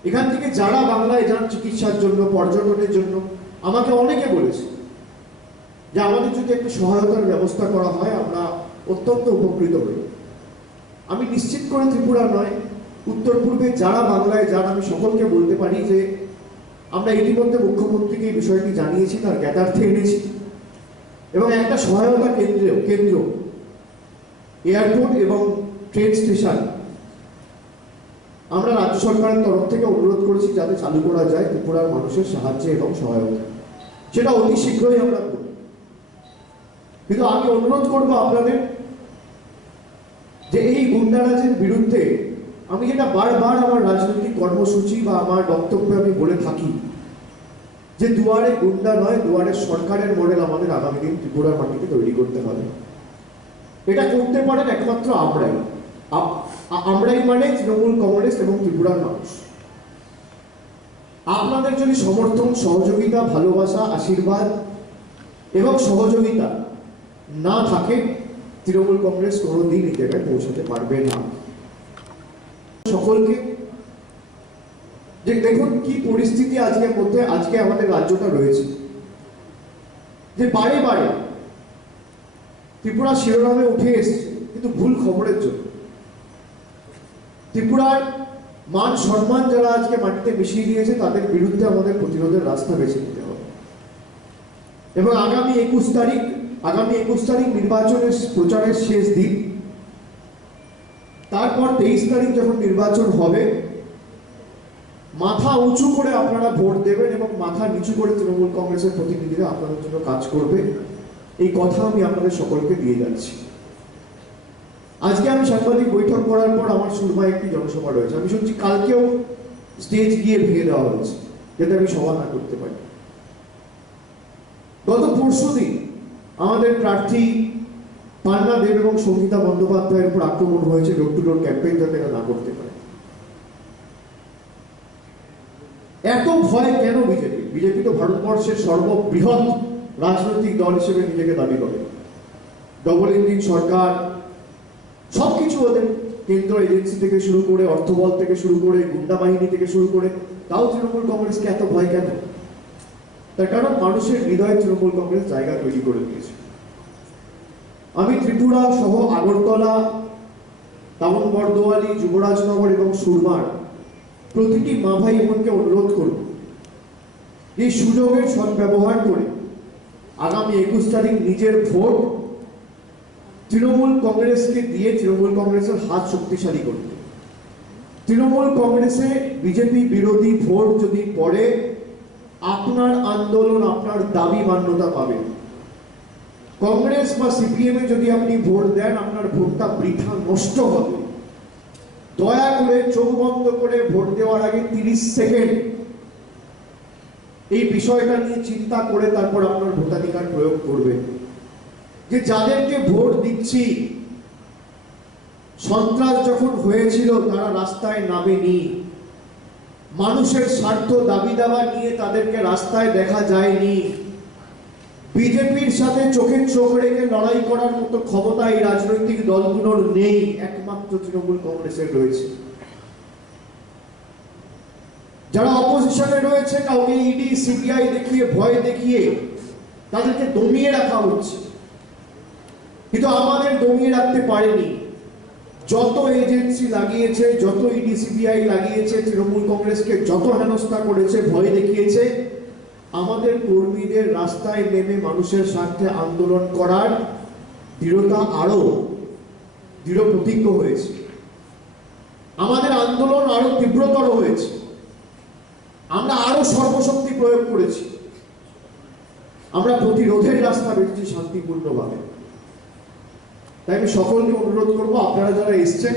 এখান থেকে যারা বাংলায় যান চিকিৎসার জন্য, পর্যটনের জন্য, আমাকে অনেকে বলেছে যে আমাদের যদি একটা সহায়তার ব্যবস্থা করা হয় আমরা অত্যন্ত উপকৃত হই। আমি নিশ্চিত করে ত্রিপুরা নয়, উত্তর পূর্বে যারা বাংলায় যান আমি সকলকে বলতে পারি যে আমরা ইতিমধ্যে মুখ্যমন্ত্রীকে এই বিষয়টি জানিয়েছি, তার জ্ঞাতার্থে এনেছি এবং একটা সহায়তা কেন্দ্র এয়ারপোর্ট এবং ট্রেন স্টেশন আমরা রাজ্য সরকারের তরফ থেকে অনুরোধ করেছি যাতে চালু করা যায় ত্রিপুরার মানুষের সাহায্যে এবং সহায়তা। সেটা অতি শীঘ্রই আমরা করব। কিন্তু আমি অনুরোধ করবো আপনাদের যে এই গুন্ডারাজের বিরুদ্ধে আমি যেটা বারবার আমার রাজনৈতিক কর্মসূচি বা আমার বক্তব্যে আমি বলে থাকি যে দুয়ারে গুন্ডা নয়, দুয়ারে সরকারের মডেল আমাদের আগামী দিন ত্রিপুরার মাটিতে তৈরি করতে হবে। এটা করতে পারেন একমাত্র আমরাই মানে তৃণমূল কংগ্রেস এবং ত্রিপুরার মানুষ। আপনাদের যদি সমর্থন, সহযোগিতা, ভালোবাসা, আশীর্বাদ এবং সহযোগিতা না থাকে তৃণমূল কংগ্রেস কোনোদিন এই জায়গায় পৌঁছাতে পারবে না। সকলকে যে দেখুন কি পরিস্থিতি আজকের মধ্যে আজকে আমাদের রাজ্যটা রয়েছে, যে বারে বারে ত্রিপুরা শিরোনামে উঠে এসছে কিন্তু ভুল খবরের জন্য। ত্রিপুরার মান সম্মান যারা আজকে মাটিতে মিশিয়ে দিয়েছে তাদের বিরুদ্ধে আমাদের প্রতিরোধের রাস্তা বেছে নিতে হবে এবং আগামী 21 তারিখ নির্বাচনের প্রচারের শেষ দিন। তারপর 23 তারিখ যখন নির্বাচন হবে মাথা উঁচু করে আপনারা ভোট দেবেন এবং মাথা নিচু করে তৃণমূল কংগ্রেসের প্রতিনিধিরা আপনাদের জন্য কাজ করবে, এই কথা আমি আপনাদের সকলকে দিয়ে যাচ্ছি। আজকে আমি সাংবাদিক বৈঠক করার পর আমার সুরমায় একটি জনসভা রয়েছে। আমি শুনছি কালকেও স্টেজ গিয়ে ভেঙে দেওয়া হয়েছে যাতে আমি সভা না করতে পারি। গত পরশুদিন আমাদের প্রার্থী পান্না দেব এবং সঙ্গীতা বন্দ্যোপাধ্যায়ের উপর আক্রমণ হয়েছে ডোর টু ডোর ক্যাম্পেইন যাতে এরা না করতে পারে। এত ভয় কেন বিজেপি? বিজেপি তো ভারতবর্ষের সর্ববৃহৎ রাজনৈতিক দল হিসেবে নিজেকে দাবি করে। ডবল ইঞ্জিন সরকার, সবকিছু ওদের, কেন্দ্র এজেন্সি থেকে শুরু করে, অর্থবল থেকে শুরু করে, গুন্ডা বাহিনী থেকে শুরু করে, তাও তৃণমূল কংগ্রেসকে এত ভয় কেন? তার কারণ মানুষের হৃদয়ে তৃণমূল কংগ্রেস জায়গা তৈরি করে দিয়েছে। আমি ত্রিপুরা সহ আগরতলা, তামন বরদোয়ালি, যুবরাজনগর এবং সুরমার প্রতিটি মা ভাই বোনকে অনুরোধ করব এই সুযোগের সদ্ব্যবহার করে আগামী 21 তারিখ নিজের ভোট তৃণমূল কংগ্রেসকে দিয়ে তৃণমূল কংগ্রেসের হাত শক্তিশালী করতে। তৃণমূল কংগ্রেসে বিজেপি বিরোধী ভোট যদি পড়ে আপনার আন্দোলন, আপনার দাবি মান্যতা পাবে। কংগ্রেস বা সিপিএম এ যদি আপনি ভোট দেন আপনার ভোটটা বৃথা নষ্ট হবে। দয়া করে চোখ বন্ধ করে ভোট দেওয়ার আগে 30 সেকেন্ড এই বিষয়টা নিয়ে চিন্তা করে তারপর আপনার ভোটাধিকার প্রয়োগ করবেন। যে যাদেরকে ভোট দিচ্ছি সন্ত্রাস যখন হয়েছিল তারা রাস্তায় নামেনি, মানুষের স্বার্থ দাবি দাবা নিয়ে তাদেরকে রাস্তায় দেখা যায়নি। বিজেপির সাথে চোখে চোখ রেখে লড়াই করার মতো ক্ষমতা এই রাজনৈতিক দলগুলোর নেই, একমাত্র তৃণমূল কংগ্রেসের রয়েছে। যারা অপোজিশনে রয়েছে কাউকে ইডি সিবিআই দেখিয়ে, ভয় দেখিয়ে তাদেরকে দমিয়ে রাখা হচ্ছে, কিন্তু আমাদের দমিয়ে রাখতে পারেনি। যত এজেন্সি লাগিয়েছে, যত ইডি সিবিআই লাগিয়েছে, তৃণমূল কংগ্রেসকে যত হেনস্থা করেছে, ভয় দেখিয়েছে, আমাদের কর্মীদের রাস্তায় নেমে মানুষের স্বার্থে আন্দোলন করার দৃঢ়তা আরো দৃঢ় প্রতিজ্ঞ হয়েছে। আমাদের আন্দোলন আরো তীব্রতর হয়েছে। আমরা আরো সর্বশক্তি প্রয়োগ করেছি। আমরা প্রতিরোধের রাস্তা বেঁচেছি শান্তিপূর্ণভাবে। তাই আমি সকলকে অনুরোধ করবো, আপনারা যারা এসছেন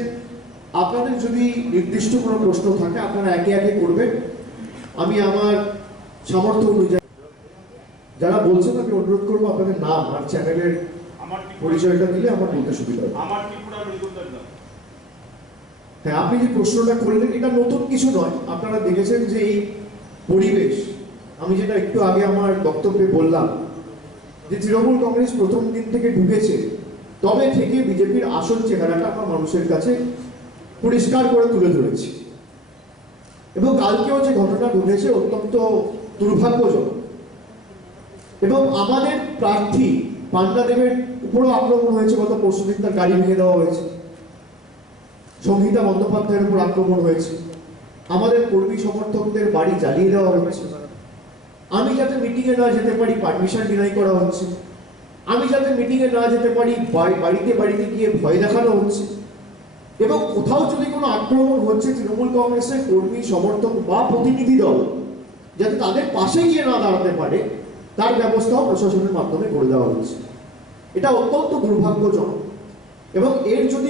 আপনাদের যদি নির্দিষ্ট কোনো প্রশ্ন থাকে আপনারা একে একে করবেন। আমি আমার সামর্থ্য অনুযায়ী যারা বলছেন আমি অনুরোধ করবো আপনাদের নাম আর চ্যানেলের পরিচয়টা দিলে আমার বলতে সুবিধা হবে। হ্যাঁ, আপনি যে প্রশ্নটা করলেন এটা নতুন কিছু নয়। আপনারা দেখেছেন যে এই পরিবেশ, আমি যেটা একটু আগে আমার বক্তব্যে বললাম যে তৃণমূল কংগ্রেস প্রথম দিন থেকে ঢুকেছে তবে থেকে বিজেপির আসল চেহারাটা আমরা মানুষের কাছে পরিষ্কার করে তুলে ধরেছি। এবং কালকেও যে ঘটনা ঘটেছে অত্যন্ত দুর্ভাগ্যজনক। এবং আমাদের প্রার্থী পান্ডাদেবের উপরও আক্রমণ হয়েছে, গত পরশুদিন তার গাড়ি ভেঙে দেওয়া হয়েছে, সংহিতা বন্দ্যোপাধ্যায়ের উপর আক্রমণ হয়েছে, আমাদের কর্মী সমর্থকদের বাড়ি জ্বালিয়ে দেওয়া হয়েছে, আমি যাতে মিটিংয়ে না যেতে পারি পারমিশন ডিনাই করা হচ্ছে, আমি যাতে মিটিংয়ে না যেতে পারি বাড়িতে বাড়িতে গিয়ে ভয় দেখানো হচ্ছে। এবং কোথাও যদি কোনো আক্রমণ হচ্ছে তৃণমূল কংগ্রেসের কর্মী সমর্থক বা প্রতিনিধি দল যাতে তাদের পাশে গিয়ে না দাঁড়াতে পারে তার ব্যবস্থাও প্রশাসনের মাধ্যমে করে দেওয়া হচ্ছে। এটা অত্যন্ত দুর্ভাগ্যজনক। এবং এর যদি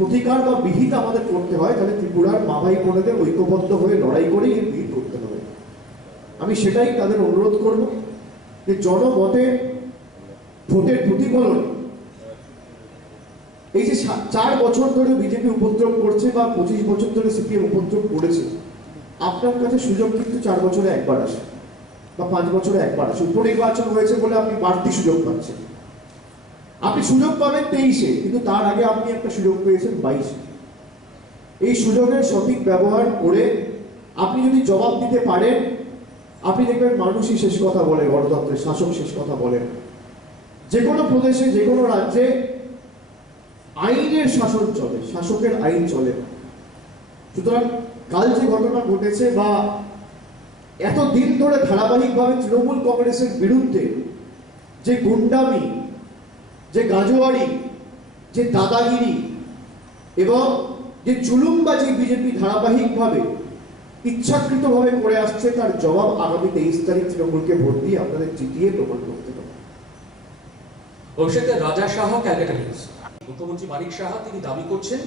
প্রতিকার বা বিহিত আমাদের করতে হয় তাহলে ত্রিপুরার মা ভাই বোনেদের ঐক্যবদ্ধ হয়ে লড়াই করে এর বিহিত করতে হবে। আমি সেটাই তাদের অনুরোধ করব যে জনমতে ভোটের প্রতিফলন এই যে 4 বছর ধরে বিজেপি উপদ্রব করছে বা 25 বছর ধরে সিপিএম উপদ্রব করেছে, আপনার কাছে সুযোগ কিন্তু 4 বছরে একবার আসে বা 5 বছরে একবার আসে। উপনির্বাচন হয়েছে বলে আপনি বাড়তি সুযোগ পাচ্ছেন। আপনি সুযোগ পাবেন 23-এ, কিন্তু তার আগে আপনি একটা সুযোগ পেয়েছেন 22-এ। এই সুযোগের সঠিক ব্যবহার করে আপনি যদি জবাব দিতে পারেন, আপনি দেখবেন মানুষই শেষ কথা বলে, গণতন্ত্রের শাসক শেষ কথা বলে। যে কোনো প্রদেশে যে কোনো রাজ্যে আইনের শাসন চলে, শাসকের আইন চলে। সুতরাং কাল যে ঘটনা ঘটেছে বা এতদিন ধরে ধারাবাহিকভাবে তৃণমূল কংগ্রেসের বিরুদ্ধে যে গুন্ডামি, যে গাজোয়ারি, যে দাদাগিরি এবং যে জুলুমবাজি বিজেপি ধারাবাহিকভাবে ইচ্ছাকৃতভাবে করে আসছে, তার জবাব আগামী 23 তারিখ তৃণমূলকে ভোট দিয়ে আপনাদের জিতিয়ে প্রমাণ করতে হবে। অভিষেকের রাজা সাহা, ক্যালকাটা নিউজ। মুখ্যমন্ত্রী মানিক সাহা তিনি দাবি করছেন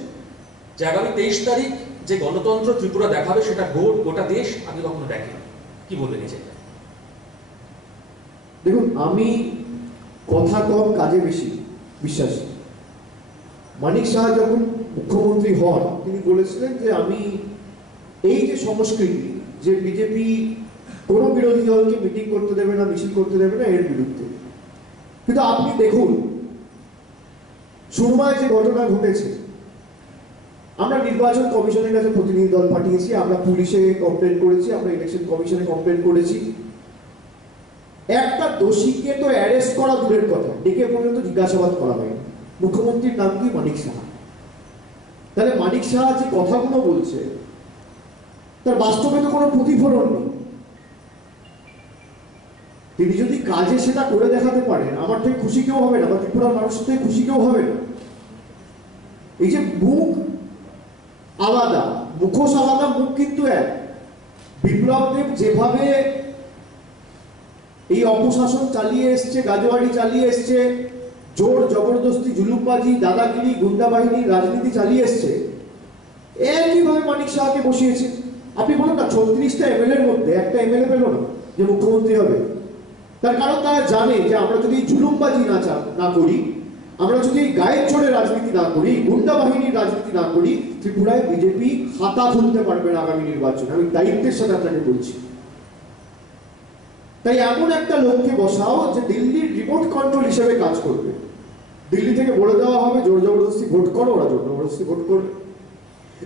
যে আগামী 23 তারিখ যে গণতন্ত্র ত্রিপুরা দেখাবে সেটা গোটা দেশ আগে কখনো দেখে। কি বলবেন এই জায়গায়? দেখুন, আমি কথা কম কাজে বেশি বিশ্বাসী। মানিক সাহা যখন মুখ্যমন্ত্রী হন তিনি বলেছিলেন যে আমি এই যে সংস্কৃতি যে বিজেপি কোনো বিরোধী দলকে মিটিং করতে দেবে না, মিছিল করতে দেবে না, এর বিরুদ্ধে। কিন্তু আপনি দেখুন সুরমায় যে ঘটনা ঘটেছে, আমরা নির্বাচন কমিশনের কাছে প্রতিনিধি দল পাঠিয়েছি, আমরা পুলিশে কমপ্লেন করেছি, আমরা ইলেকশন কমিশনে কমপ্লেন করেছি। একটা দোষীকে তো অ্যারেস্ট করা দূরের কথা, ডেকে পর্যন্ত জিজ্ঞাসাবাদ করা হয়নি। মুখ্যমন্ত্রীর নাম কি? মানিক সাহা। তাহলে মানিক সাহা যে কথাগুলো বলছে তার বাস্তবে তো কোনো প্রতিফলন নেই। তিনি যদি কাজে সেটা করে দেখাতে পারেন, আমার থেকে খুশি কেউ হবে না, বা ত্রিপুরার মানুষের থেকে খুশি কেউ হবে না। এই যে মুখ আলাদা, মুখোশ আলাদা, মুখ কিন্তু এক। বিপ্লব দেব যেভাবে এই অপশাসন চালিয়ে এসছে, গাজোয়ারি চালিয়ে এসছে, জোর জবরদস্তি, জুলুমবাজি, দাদাগিরি, গুন্ডা বাহিনীর রাজনীতি চালিয়ে এসছে, একইভাবে মানিক সাহাকে বসিয়েছে। আপনি বলুন না, 36টা এমএলএর মধ্যে একটা এমএলএ পেল না যে মুখ্যমন্ত্রী হবে। তার কারণ তারা জানে যে আমরা যদি জুলুমবাজি না করি, আমরা যদি গায়ের জোরে রাজনীতি না করি, গুন্ডা বাহিনীর রাজনীতি না করি, ত্রিপুরায় বিজেপি খাতা খুলতে পারবে না আগামী নির্বাচনে। আমি দায়িত্বের সাথে আপনাকে বলছি। তাই এমন একটা লোককে বসাও যে দিল্লির রিমোট কন্ট্রোল হিসেবে কাজ করবে। দিল্লি থেকে বলে দেওয়া হবে জোর জবরদস্তি ভোট করো, ওরা জোর জবরদস্তি ভোট করবে।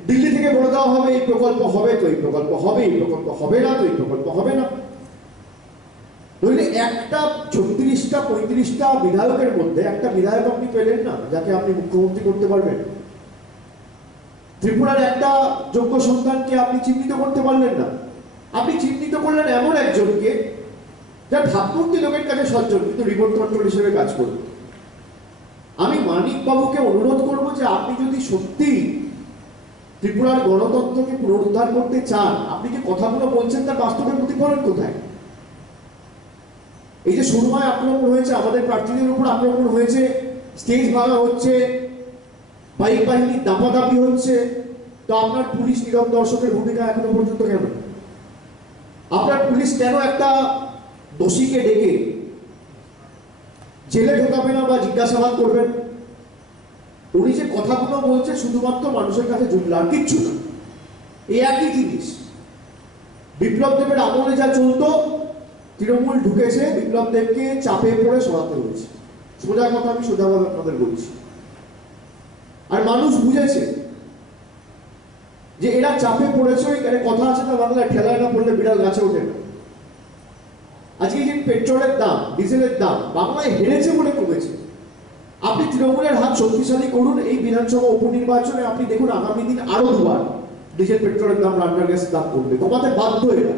দিল্লি থেকে বলে দেওয়া হবে এই প্রকল্প হবে তো এই প্রকল্প হবে, এই প্রকল্প হবে না তো এই প্রকল্প হবে না। নইলে একটা 36টা 35টা বিধায়কের মধ্যে একটা বিধায়ক আপনি পেলেন না যাকে আপনি মুখ্যমন্ত্রী করতে পারবেন। ত্রিপুরার একটা যোগ্য সন্তানকে আপনি চিহ্নিত করতে পারলেন না। আপনি চিহ্নিত করলেন এমন একজনকে যার ভাবমূর্তি লোকের কাছে সজ্জন, কিন্তু রিমোট কন্ট্রোল হিসেবে কাজ করবে। আমি মানিক বাবুকে অনুরোধ করব যে আপনি যদি সত্যি ত্রিপুরার গণতন্ত্রকে পুনরুদ্ধার করতে চান, আপনি যে কথাগুলো বলছেন তার বাস্তবের প্রতিফলন কোথায়? এই যে সুরমায় আক্রমণ হয়েছে, আমাদের প্রার্থীদের উপর আক্রমণ হয়েছে, স্টেজ ভাঙা হচ্ছে, বাইক বাহিনীর দাপাদাপি হচ্ছে, তো আপনার পুলিশ নীরব দর্শকের ভূমিকা এখনো পর্যন্ত কেন? আপনার পুলিশ কেন একটা দোষীকে ডেকে জেলে ঢোকাবে না বা জিজ্ঞাসাবাদ করবেন? উনি যে কথাগুলো বলছে শুধুমাত্র মানুষের কাছে জুমলা, আর কিচ্ছু না। এই একই জিনিস বিপ্লব দেবের আমলে যা চলতো তৃণমূল ঢুকেছে, বিপ্লব দেবকে চাপে পড়ে সরাতে হয়েছে। সোজা কথা, আমি সোজাভাবে আপনাদের বলছি। আর মানুষ বুঝেছে যে এরা চাপে পড়েছে। এখানে কথা আছে না বাংলায়, ঠেলায় না পড়লে বিড়াল গাছে ওঠে না। আজকে যে পেট্রোলের দাম, ডিজেলের দাম বাংলায় হেরেছে বলে কমেছে। আপনি তৃণমূলের হাত শক্তিশালী করুন, এই বিধানসভা উপনির্বাচনে আপনি দেখুন আগামী দিন আরো দুবার ডিজেল পেট্রোলের দাম, রান্নার গ্যাসের দাম কমবে। কমাতে বাধ্য এরা।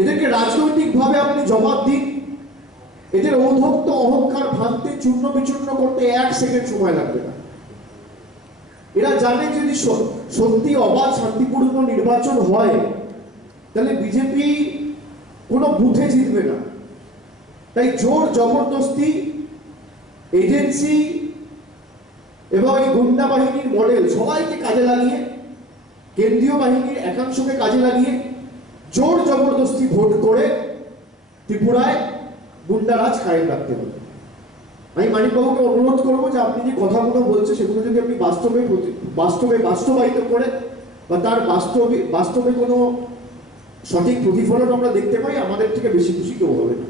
এদেরকে রাজনৈতিকভাবে আপনি জবাব দিন। এদের ঔদ্ধত্য অহংকার ভাঙতে, চূর্ণ বিচূর্ণ করতে 1 সেকেন্ড সময় লাগবে না। এরা জানে যদি সত্যি অবাধ শান্তিপূর্ণ নির্বাচন হয় তাহলে বিজেপি কোনো বুথে জিতবে না। তাই জোর জবরদস্তি, এজেন্সি এবং এই গুন্ডা বাহিনীর মডেল সবাইকে কাজে লাগিয়ে, কেন্দ্রীয় বাহিনীর একাংশকে কাজে লাগিয়ে জোর জবরদস্তি ভোট করে ত্রিপুরায় গুন্ডারাজ কায়েম রাখতে হবে। আমি মানিকবাবুকে অনুরোধ করবো যে আপনি যে কথাগুলো বলছেন সেগুলো যদি আপনি বাস্তবায়িত করে বা তার বাস্তবে কোনো সঠিক প্রতিফলন আমরা দেখতে পাই, আমাদের থেকে বেশি খুশি কেউ হবে না।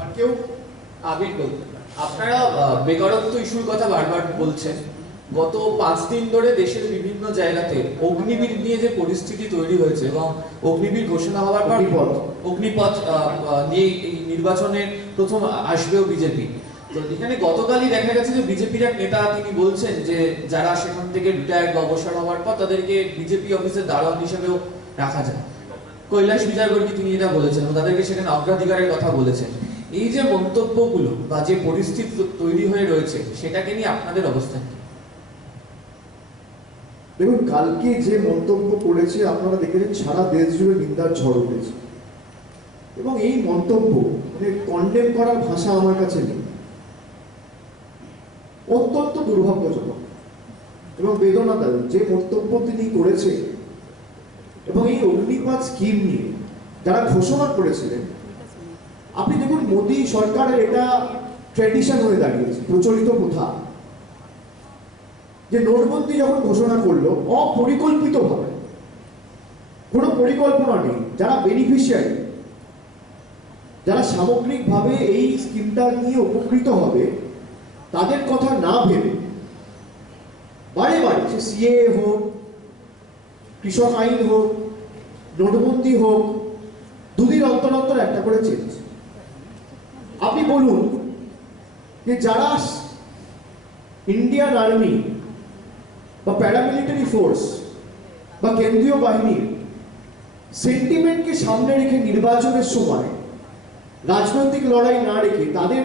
আর কেউ আগে বলতে আপনারা বেকারত্ব ইস্যুর কথা বারবার বলছেন। গত 5 দিন ধরে দেশের বিভিন্ন জায়গাতে অগ্নিবীর নিয়ে যে পরিস্থিতি তৈরি হয়েছে এবং অগ্নিবীর ঘোষণা হওয়ার পর অগ্নিপথ নিয়ে এই নির্বাচনের প্রথম আসবেও বিজেপি। তো এখানে গতকালই দেখা গেছে যে বিজেপির এক নেতা তিনি বলছেন যে যারা সেখান থেকে রিটায়ার্ড বা অবসর হওয়ার পর তাদেরকে বিজেপি অফিসের দারোয়ান হিসেবেও রাখা যায়। কৈলাস বিজয়বর্গী তিনি এটা বলেছেন এবং তাদেরকে সেখানে অগ্রাধিকারের কথা বলেছেন। এই যে মন্তব্যগুলো বা যে পরিস্থিতি তৈরি হয়ে রয়েছে সেটাকে নিয়ে আপনাদের অবস্থান কি? দেখুন, কালকে যে মন্তব্য করেছে আপনারা দেখেছেন, সারা দেশ জুড়ে নিন্দার ঝড় উঠেছে। এবং এই মন্তব্য মানে কন্ডেম করার ভাষা আমার কাছে নেই। অত্যন্ত দুর্ভাগ্যজনক এবং বেদনাদায়ক যে মন্তব্য তিনি করেছে। এবং এই অগ্নিপথ স্কিম নিয়ে যারা ঘোষণা করেছিলেন, আপনি দেখুন মোদী সরকারের এটা ট্র্যাডিশন হয়ে দাঁড়িয়েছে, প্রচলিত প্রথা, যে নোটবন্দি যখন ঘোষণা করলো অপরিকল্পিতভাবে, কোনো পরিকল্পনা নেই, যারা বেনিফিশিয়ারি, যারা সামগ্রিকভাবে এই স্কিমটা নিয়ে উপকৃত হবে তাদের কথা না ভেবে বারে বারে সে সিএ হোক, কৃষক আইন হোক, নোটবন্দি হোক, 2 দিন অন্তর অন্তর একটা করে চেঞ্জ। আপনি বলুন যে যারা ইন্ডিয়ান আর্মি বা প্যারামিলিটারি ফোর্স বা কেন্দ্রীয় বাহিনীর সেন্টিমেন্টকে সামনে রেখে নির্বাচনের সময় রাজনৈতিক লড়াই না রেখে তাদের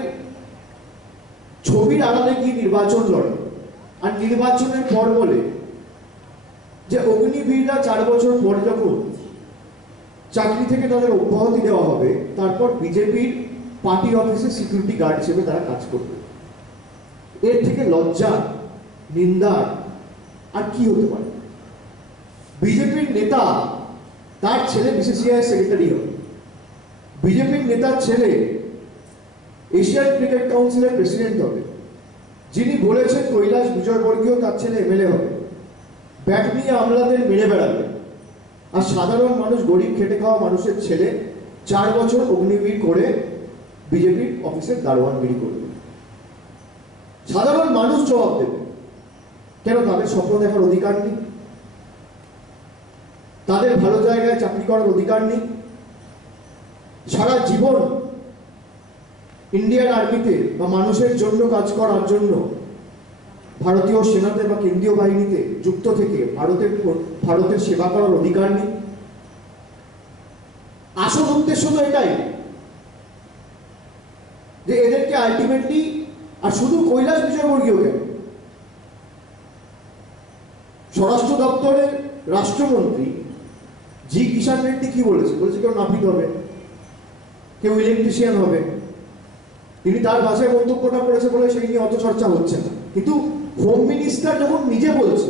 ছবির আড়ালে গিয়ে নির্বাচন লড়ে, আর নির্বাচনের পর বলে যে অগ্নিবীররা 4 বছর পর যখন চাকরি থেকে তাদের অব্যাহতি দেওয়া হবে তারপর বিজেপির পার্টি অফিসে সিকিউরিটি গার্ড হিসেবে তারা কাজ করবে। এর থেকে লজ্জা, নিন্দা আর কি হতে পারে? বিজেপির নেতা, তার ছেলে বিসিসিআই সেক্রেটারি হবে, বিজেপির নেতার ছেলে এশিয়ান ক্রিকেট কাউন্সিলের প্রেসিডেন্ট হবে, যিনি বলেছেন কৈলাস বিজয়বর্গীয় তার ছেলে এমএলএ হবে, ব্যাট নিয়ে আমলাদের মেরে বেড়াবে, আর সাধারণ মানুষ, গরিব খেটে খাওয়া মানুষের ছেলে 4 বছর অগ্নিবীর করে বিজেপির অফিসের দারোয়ানগিরি করবে। সাধারণ মানুষ জবাব দেবে, কেন তাদের স্বপ্ন দেখার অধিকার নেই? তাদের ভালো জায়গায় চাকরি করার অধিকার নেই? সারা জীবন ইন্ডিয়ান আর্মিতে বা মানুষের জন্য কাজ করার জন্য ভারতীয় সেনাতে বা কেন্দ্রীয় বাহিনীতে যুক্ত থেকে ভারতের সেবা করার অধিকার নেই? আসল উদ্দেশ্য তো এটাই যে এদেরকে আলটিমেটলি, আর শুধু কৈলাস বিজয়বর্গীয় কেন, স্বরাষ্ট্র দপ্তরের রাষ্ট্রমন্ত্রী জি কিষাণ রেড্ডি কি বলেছে? বলেছে কেউ নাপিত হবে, কেউ ইলেকট্রিশিয়ান হবে। তিনি তার ভাষায় মন্তব্যটা করেছে বলে সেই নিয়ে অত চর্চা হচ্ছে না। কিন্তু হোম মিনিস্টার যখন নিজে বলছে,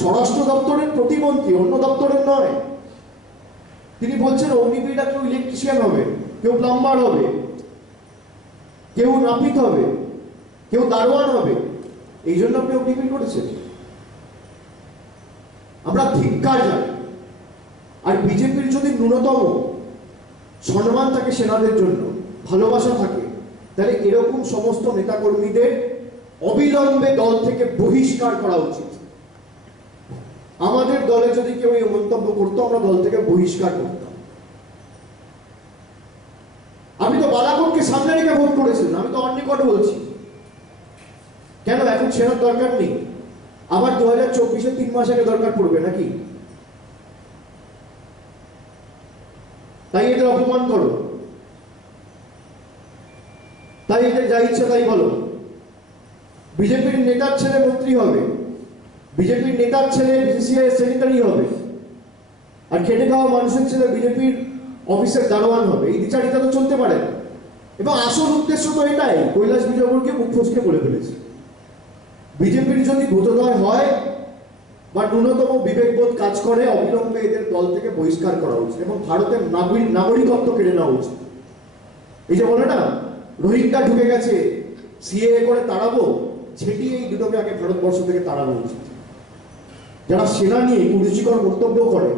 স্বরাষ্ট্র দপ্তরের প্রতিমন্ত্রী, অন্য দপ্তরের নয়, তিনি বলছেন অগ্নিবীররা কেউ ইলেকট্রিশিয়ান হবে, কেউ প্লাম্বার হবে, কেউ নাপিত হবে, কেউ দারোয়ান হবে, এই জন্য আপনি অগ্নিবীর করেছেন। আমরা ধিক্কার জানাই আর বিজেপির যদি ন্যূনতম সম্মান থাকে সেনাদের জন্য, ভালোবাসা থাকে, তাহলে এরকম সমস্ত নেতাকর্মীদের অবিলম্বে দল থেকে বহিষ্কার করা উচিত। আমাদের দলে যদি কেউ এই মন্তব্য করতো, আমরা দল থেকে বহিষ্কার করতাম। আমি তো বালাকোটকে সামনে রেখে ভোট করেছিলাম, আমি তো অন্যকট বলছি। কেন এখন সেনার দরকার নেই? আবার 2024-এ 3 মাস আগে দরকার পড়বে নাকি? তাই এদের অপমান করো, তাই এদের যা ইচ্ছা তাই বলো। বিজেপির নেতার ছেলে মন্ত্রী হবে, বিজেপির নেতার ছেলে বিসিসিআই সেক্রেটারি হবে, আর খেটে খাওয়া মানুষের ছেলে বিজেপির অফিসের দারোয়ান হবে। এই বিচারিতা তো চলতে পারে না। এবং আসল উদ্দেশ্য তো এটাই, কৈলাস বিজয়বর্গীয় মুখ ফসকে বলে ফেলেছে। বিজেপির যদি বোধোদয় হয় বা ন্যূনতম বিবেকবোধ কাজ করে, অবিলম্বে এদের দল থেকে বহিষ্কার করা উচিত এবং ভারতের নাগরিকত্ব কেড়ে নেওয়া উচিত। এই যে বলে না, রোহিঙ্গা ঢুকে গেছে, সিএএ করে তাড়াবো, ছেটিয়ে এই দুটোকে আগে ভারতবর্ষ থেকে তাড়ানো উচিত। যারা সেনা নিয়ে কুরুচিকর মন্তব্য করে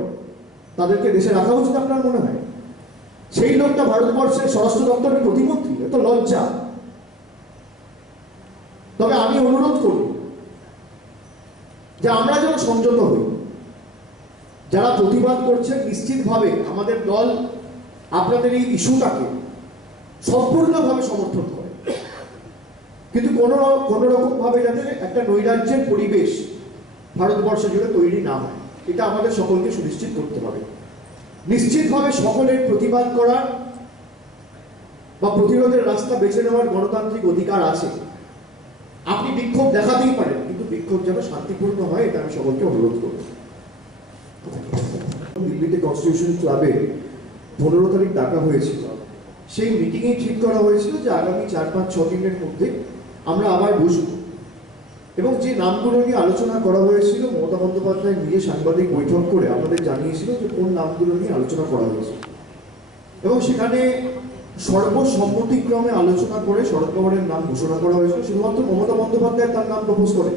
তাদেরকে দেশে রাখা উচিত আপনার মনে হয়? সেই লোকটা ভারতবর্ষের স্বরাষ্ট্র দপ্তরের প্রতিমন্ত্রী, এত লজ্জা। তবে আমি অনুরোধ করি যে আমরা যেন সংযত হই। যারা প্রতিবাদ করছেন, নিশ্চিতভাবে আমাদের দল আপনাদের এই ইস্যুটাকে সম্পূর্ণভাবে সমর্থন করে, কিন্তু কোনো রকম ভাবে যাতে একটা নৈরাজ্যের পরিবেশ ভারতবর্ষ জুড়ে তৈরি না হয়, এটা আমাদের সকলকে সুনিশ্চিত করতে হবে। নিশ্চিতভাবে সকলের প্রতিবাদ করার বা প্রতিরোধের রাস্তা বেছে নেওয়ার গণতান্ত্রিক অধিকার আছে। আপনি বিক্ষোভ দেখাতেই পারেন, কিন্তু বিক্ষোভ যেন শান্তিপূর্ণ হয়, এটা আমি সকলকে অনুরোধ করব। দিল্লিতে কনস্টিটিউশন ক্লাবে 15 তারিখ ডাকা হয়েছিল। সেই মিটিংয়ে ঠিক করা হয়েছিল যে আগামী 4-5-6 দিনের মধ্যে আমরা আবার বসবো, এবং যে নামগুলো নিয়ে আলোচনা করা হয়েছিল, মমতা বন্দ্যোপাধ্যায় নিজে সাংবাদিক বৈঠক করে আমাদের জানিয়েছিল যে কোন নামগুলো নিয়ে আলোচনা করা হয়েছে, এবং সেখানে সর্বসম্মতিক্রমে আলোচনা করে শরদ পাওয়ারের নাম ঘোষণা করা হয়েছিল। শুধুমাত্র মমতা বন্দ্যোপাধ্যায় তার নাম প্রপোজ করে,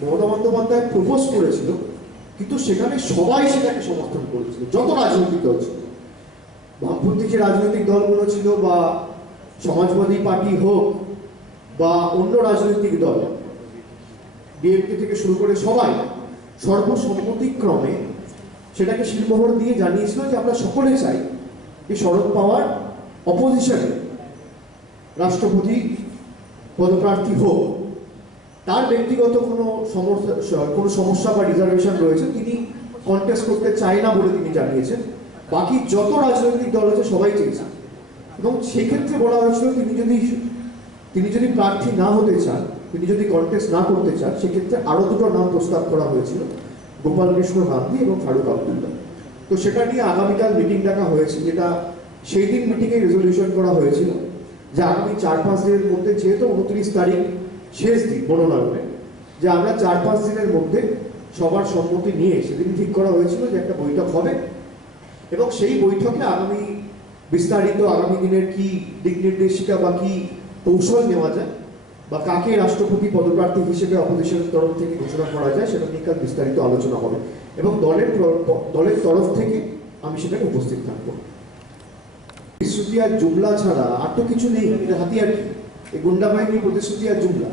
মমতা বন্দ্যোপাধ্যায় প্রপোজ করেছিল, কিন্তু সেখানে সবাই সেটাকে সমর্থন করেছিল, যত রাজনৈতিক দল ছিল। বামপন্থী যে রাজনৈতিক দলগুলো ছিল, বা সমাজবাদী পার্টি হোক বা অন্য রাজনৈতিক দল, ডিএমকে থেকে শুরু করে সবাই সর্বসম্মতিক্রমে সেটাকে শিলমোহর দিয়ে জানিয়েছিল যে আমরা সকলে চাই যে শরদ পাওয়ার অপোজিশনে রাষ্ট্রপতি পদপ্রার্থী হোক। তার ব্যক্তিগত কোনো সমস্যা বা রিজার্ভেশন রয়েছে, তিনি কন্টেস্ট করতে চায় না বলে তিনি জানিয়েছেন। বাকি যত রাজনৈতিক দল আছে সবাই চেয়েছেন, এবং সেক্ষেত্রে বলা হয়েছিল তিনি যদি প্রার্থী না হতে চান, তিনি যদি কন্টেস্ট না করতে চান, সেক্ষেত্রে আরো দুটো নাম প্রস্তাব করা হয়েছিল, গোপাল কৃষ্ণ গান্ধী এবং ফারুক আবদুল্লাহ। তো সেটা নিয়ে আগামীকাল মিটিং ডাকা হয়েছে, যেটা সেই দিন মিটিংয়ে রেজলিউশন করা হয়েছিল যে আগামী 4-5 দিনের মধ্যে, যেহেতু 29 তারিখ শেষ দিন মনোনয়নে, যে আমরা 4-5 দিনের মধ্যে সবার সম্মতি নিয়ে সেদিন ঠিক করা হয়েছিল যে একটা বৈঠক হবে, এবং সেই বৈঠকে আগামী বিস্তারিত আগামী দিনের কি দিক নির্দেশিকা বা কি কৌশল নেওয়া যায়, বা কাকে রাষ্ট্রপতি পদপ্রার্থী হিসেবে অপোজিশনের তরফ থেকে ঘোষণা করা যায়, সেটা নিয়ে কাল বিস্তারিত আলোচনা হবে, এবং দলের তরফ থেকে আমি সেখানে উপস্থিত থাকবো। প্রতিশ্রুতি আর জুমলা ছাড়া আর তো কিছু নেই, এটা হাতিয়ার কি? এই গুন্ডা বাহিনীর প্রতিশ্রুতি আর জুমলা।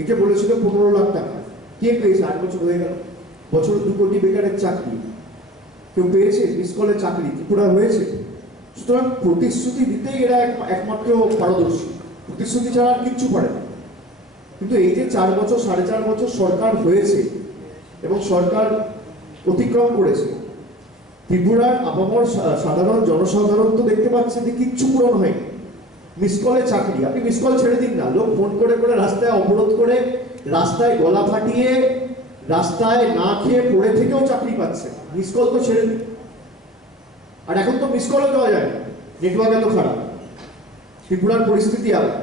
এটা বলেছিল 15 লাখ টাকা, কে পেয়েছে? 8 বছর হয়ে গেল, বছরে 2 কোটি বেকারের চাকরি কেউ পেয়েছে? মিস কলের চাকরি ত্রিপুরা হয়েছে? সুতরাং প্রতিশ্রুতি দিতেই এরা একমাত্র পারদর্শী, প্রতিশ্রুতি ছাড়া আর কিচ্ছু পারে না। কিন্তু এই যে 4 বছর 4.5 বছর সরকার হয়েছে এবং সরকার অতিক্রম করেছে, ত্রিপুরার আপামর সাধারণ জনসাধারণ তো দেখতে পাচ্ছে যে কিচ্ছু পূরণ হয়নি। মিস কলে চাকরি, আপনি মিস কল ছেড়ে দিন না, লোক ফোন করে করে রাস্তায় অবরোধ করে, রাস্তায় গলা ফাটিয়ে, রাস্তায় না খেয়ে পড়ে থেকেও চাকরি পাচ্ছে। মিস কল তো ছেড়ে দিন। আর এখন তো মিস কলও দেওয়া যায় না, নেটওয়ার্ক এত খারাপ, ত্রিপুরার পরিস্থিতি আবার।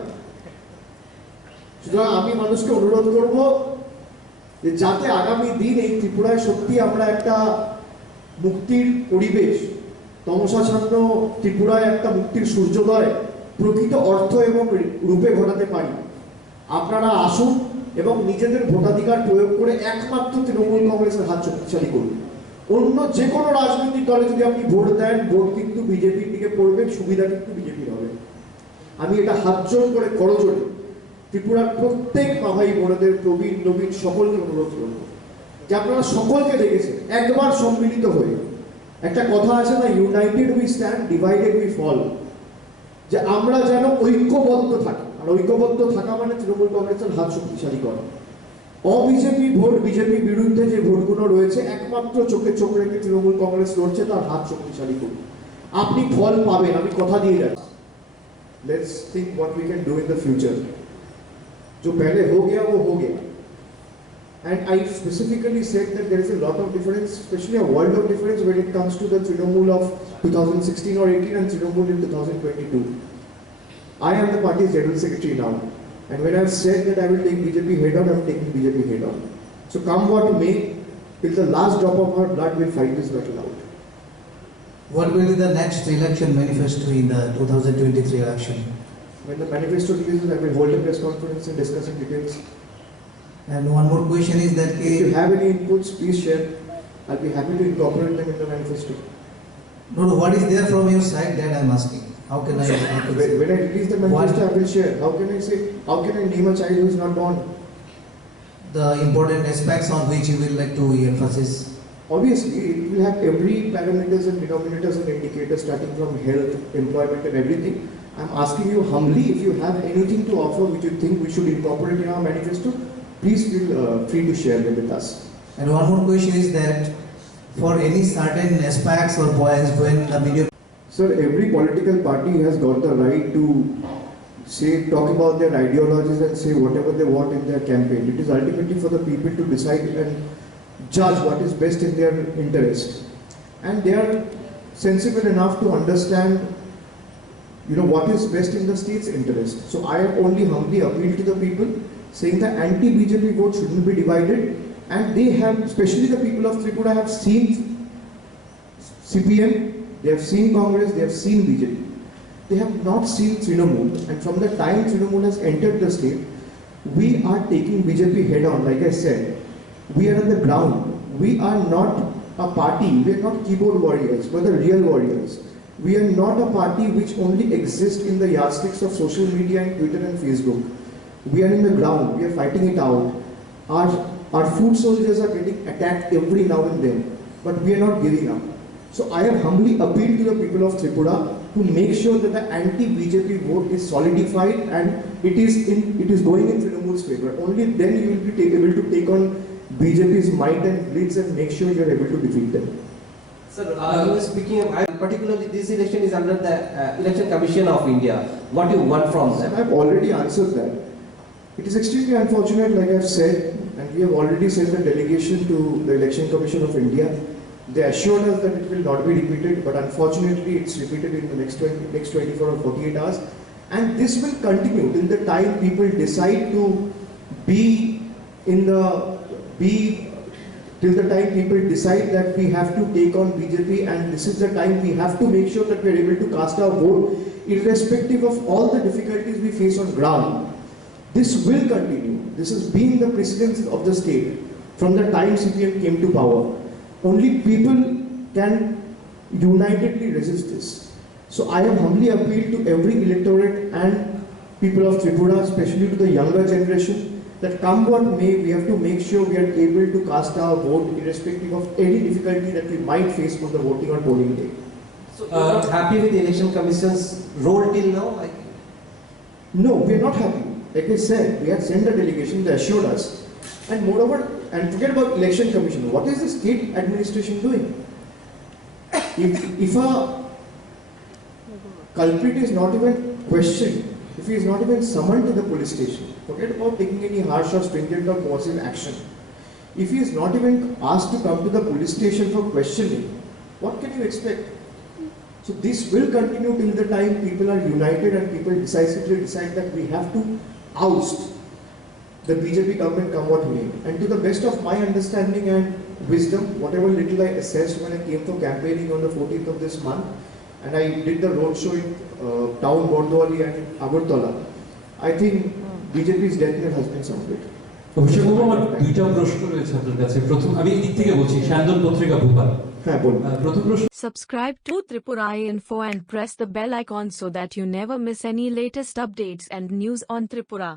সুতরাং আমি মানুষকে অনুরোধ করব যে যাতে আগামী দিন এই ত্রিপুরায় সত্যি আমরা একটা মুক্তির পরিবেশ, তমসাচ্ছন্ন ত্রিপুরায় একটা মুক্তির সূর্যোদয় প্রকৃত অর্থ এবং রূপে ঘটাতে পারি। আপনারা আসুন এবং নিজেদের ভোটাধিকার প্রয়োগ করে একমাত্র তৃণমূল কংগ্রেসের হাত শক্তিশালী করুন। অন্য যে কোনো রাজনৈতিক দলে যদি আপনি ভোট দেন, ভোট কিন্তু বিজেপির দিকে পড়বে, সুবিধা কিন্তু বিজেপির হবে। আমি এটা হাত জোর করে করজোড়ে ত্রিপুরার প্রত্যেক মা ভাই বোনেদের, প্রবীণ নবীন সকলকে অনুরোধ করব যে আপনারা সকলকে দেখেছেন একবার সম্মিলিত হয়ে, একটা কথা আছে না, united we stand, divided we fall, যে আমরা যেন ঐক্যবদ্ধ থাকি। আর ঐক্যবদ্ধ থাকা মানে তৃণমূল কংগ্রেসের হাত শক্তিশালী করা। অবিজেপি ভোট, বিজেপি বিরুদ্ধে যে ভোটগুলো রয়েছে, একমাত্র চোখে চোখ রেখে তৃণমূল কংগ্রেস লড়ছে, তার হাত শক্তিশালী করুন। আপনি ফল পাবেন, আমি কথা দিয়ে যাচ্ছি। Let's think what we can do in the future. जो पहले हो गया वो हो गया। And I specifically said that there is a lot of difference, especially a world of difference when it comes to the Trinamool of 2016 or 18 and Trinamool in 2022. I am the party's general secretary now, and when I've said that I will take BJP head on, I'm taking BJP head on. So come what may, till the last drop of our blood, we'll fight this battle out. What will be the next election manifesto in the 2023 election? When the manifesto releases, I will hold a press conference and discuss in details. And one more question is that If you have any inputs, please share. I'll be happy to incorporate them in the manifesto. no, what is there from your side that I'm asking? How can I? When I release the manifesto, I will share. How can I say? How can I name a child who is not born? The important aspects on which you will like to emphasize. Obviously, it will have every parameters and denominators and indicators starting from health, employment, and everything. I'm asking you humbly, if you have anything to offer which you think we should incorporate in our manifesto, please feel free to share them with us. And one more question is that for any certain aspects or points when the video. Sir, every political party has got the right to say, talk about their ideologies and say whatever they want in their campaign. It is ultimately for the people to decide and judge what is best in their interest. And they are sensible enough to understand, what is best in the state's interest. So I have only humbly appealed to the people, saying the anti-BJP vote shouldn't be divided, and they have, especially the people of Tripura, have seen CPM, they have seen Congress, they have seen BJP. They have not seen Trinamool, and from the time Trinamool has entered the state, we are taking BJP head on. Like I said, we are on the ground. We are not a party, we are not keyboard warriors, we're the real warriors. We are not a party which only exists in the yardsticks of social media and Twitter and Facebook. We are in the ground, we are fighting it out. Our foot soldiers are getting attacked every now and then, but we are not giving up. So I have humbly appealed to the people of Tripura to make sure that the anti-BJP vote is solidified and it is going in Trinamool's favor. Only then you will be able to take on BJP's might and blitz and make sure you are able to defeat them. Sir, you were speaking of, particularly this election is under the Election Commission of India. What do you want from them? I have already answered that. It is extremely unfortunate, like I have said, and we have already sent a delegation to the Election Commission of India. They assured us that it will not be repeated, but unfortunately it's repeated in the next 24 or 48 hours. And this will continue till the time people decide to till the time people decide that we have to take on BJP, and this is the time we have to make sure that we are able to cast our vote irrespective of all the difficulties we face on ground. This will continue. This has been the precedence of the state from the time CPM came to power. Only people can unitedly resist this. So I have humbly appealed to every electorate and people of Tripura, especially to the younger generation, that come what may, we have to make sure we are able to cast our vote irrespective of any difficulty that we might face on the voting or polling day. So you're not happy with the Election Commission's role till now? No, we are not happy. Like I said, we had sent a delegation, they assured us. And moreover, and forget about Election Commission, what is the state administration doing? If a culprit is not even questioned, if he is not even summoned to the police station, forget about taking any harsh or stringent or coercive action. If he is not even asked to come to the police station for questioning, what can you expect? So this will continue till the time people are united and people decisively decide that we have to oust the BJP government come what may. And to the best of my understanding and wisdom, whatever little I assessed when I came for campaigning on the 14th of this month, and I did the roadshow in town Bondwali and Agartala, I think BJP's death knell has been sounded. অভিষেক বাবু, আমার দুইটা প্রশ্ন রয়েছে আপনার কাছে। প্রথম, আমি এই দিক থেকে বলছি, স্যান্দন পত্রিকা ভোপাল। হ্যাঁ বলুন। প্রথম প্রশ্ন, Subscribe to Tripura Info and press the bell icon so that you never miss any latest updates and news on Tripura.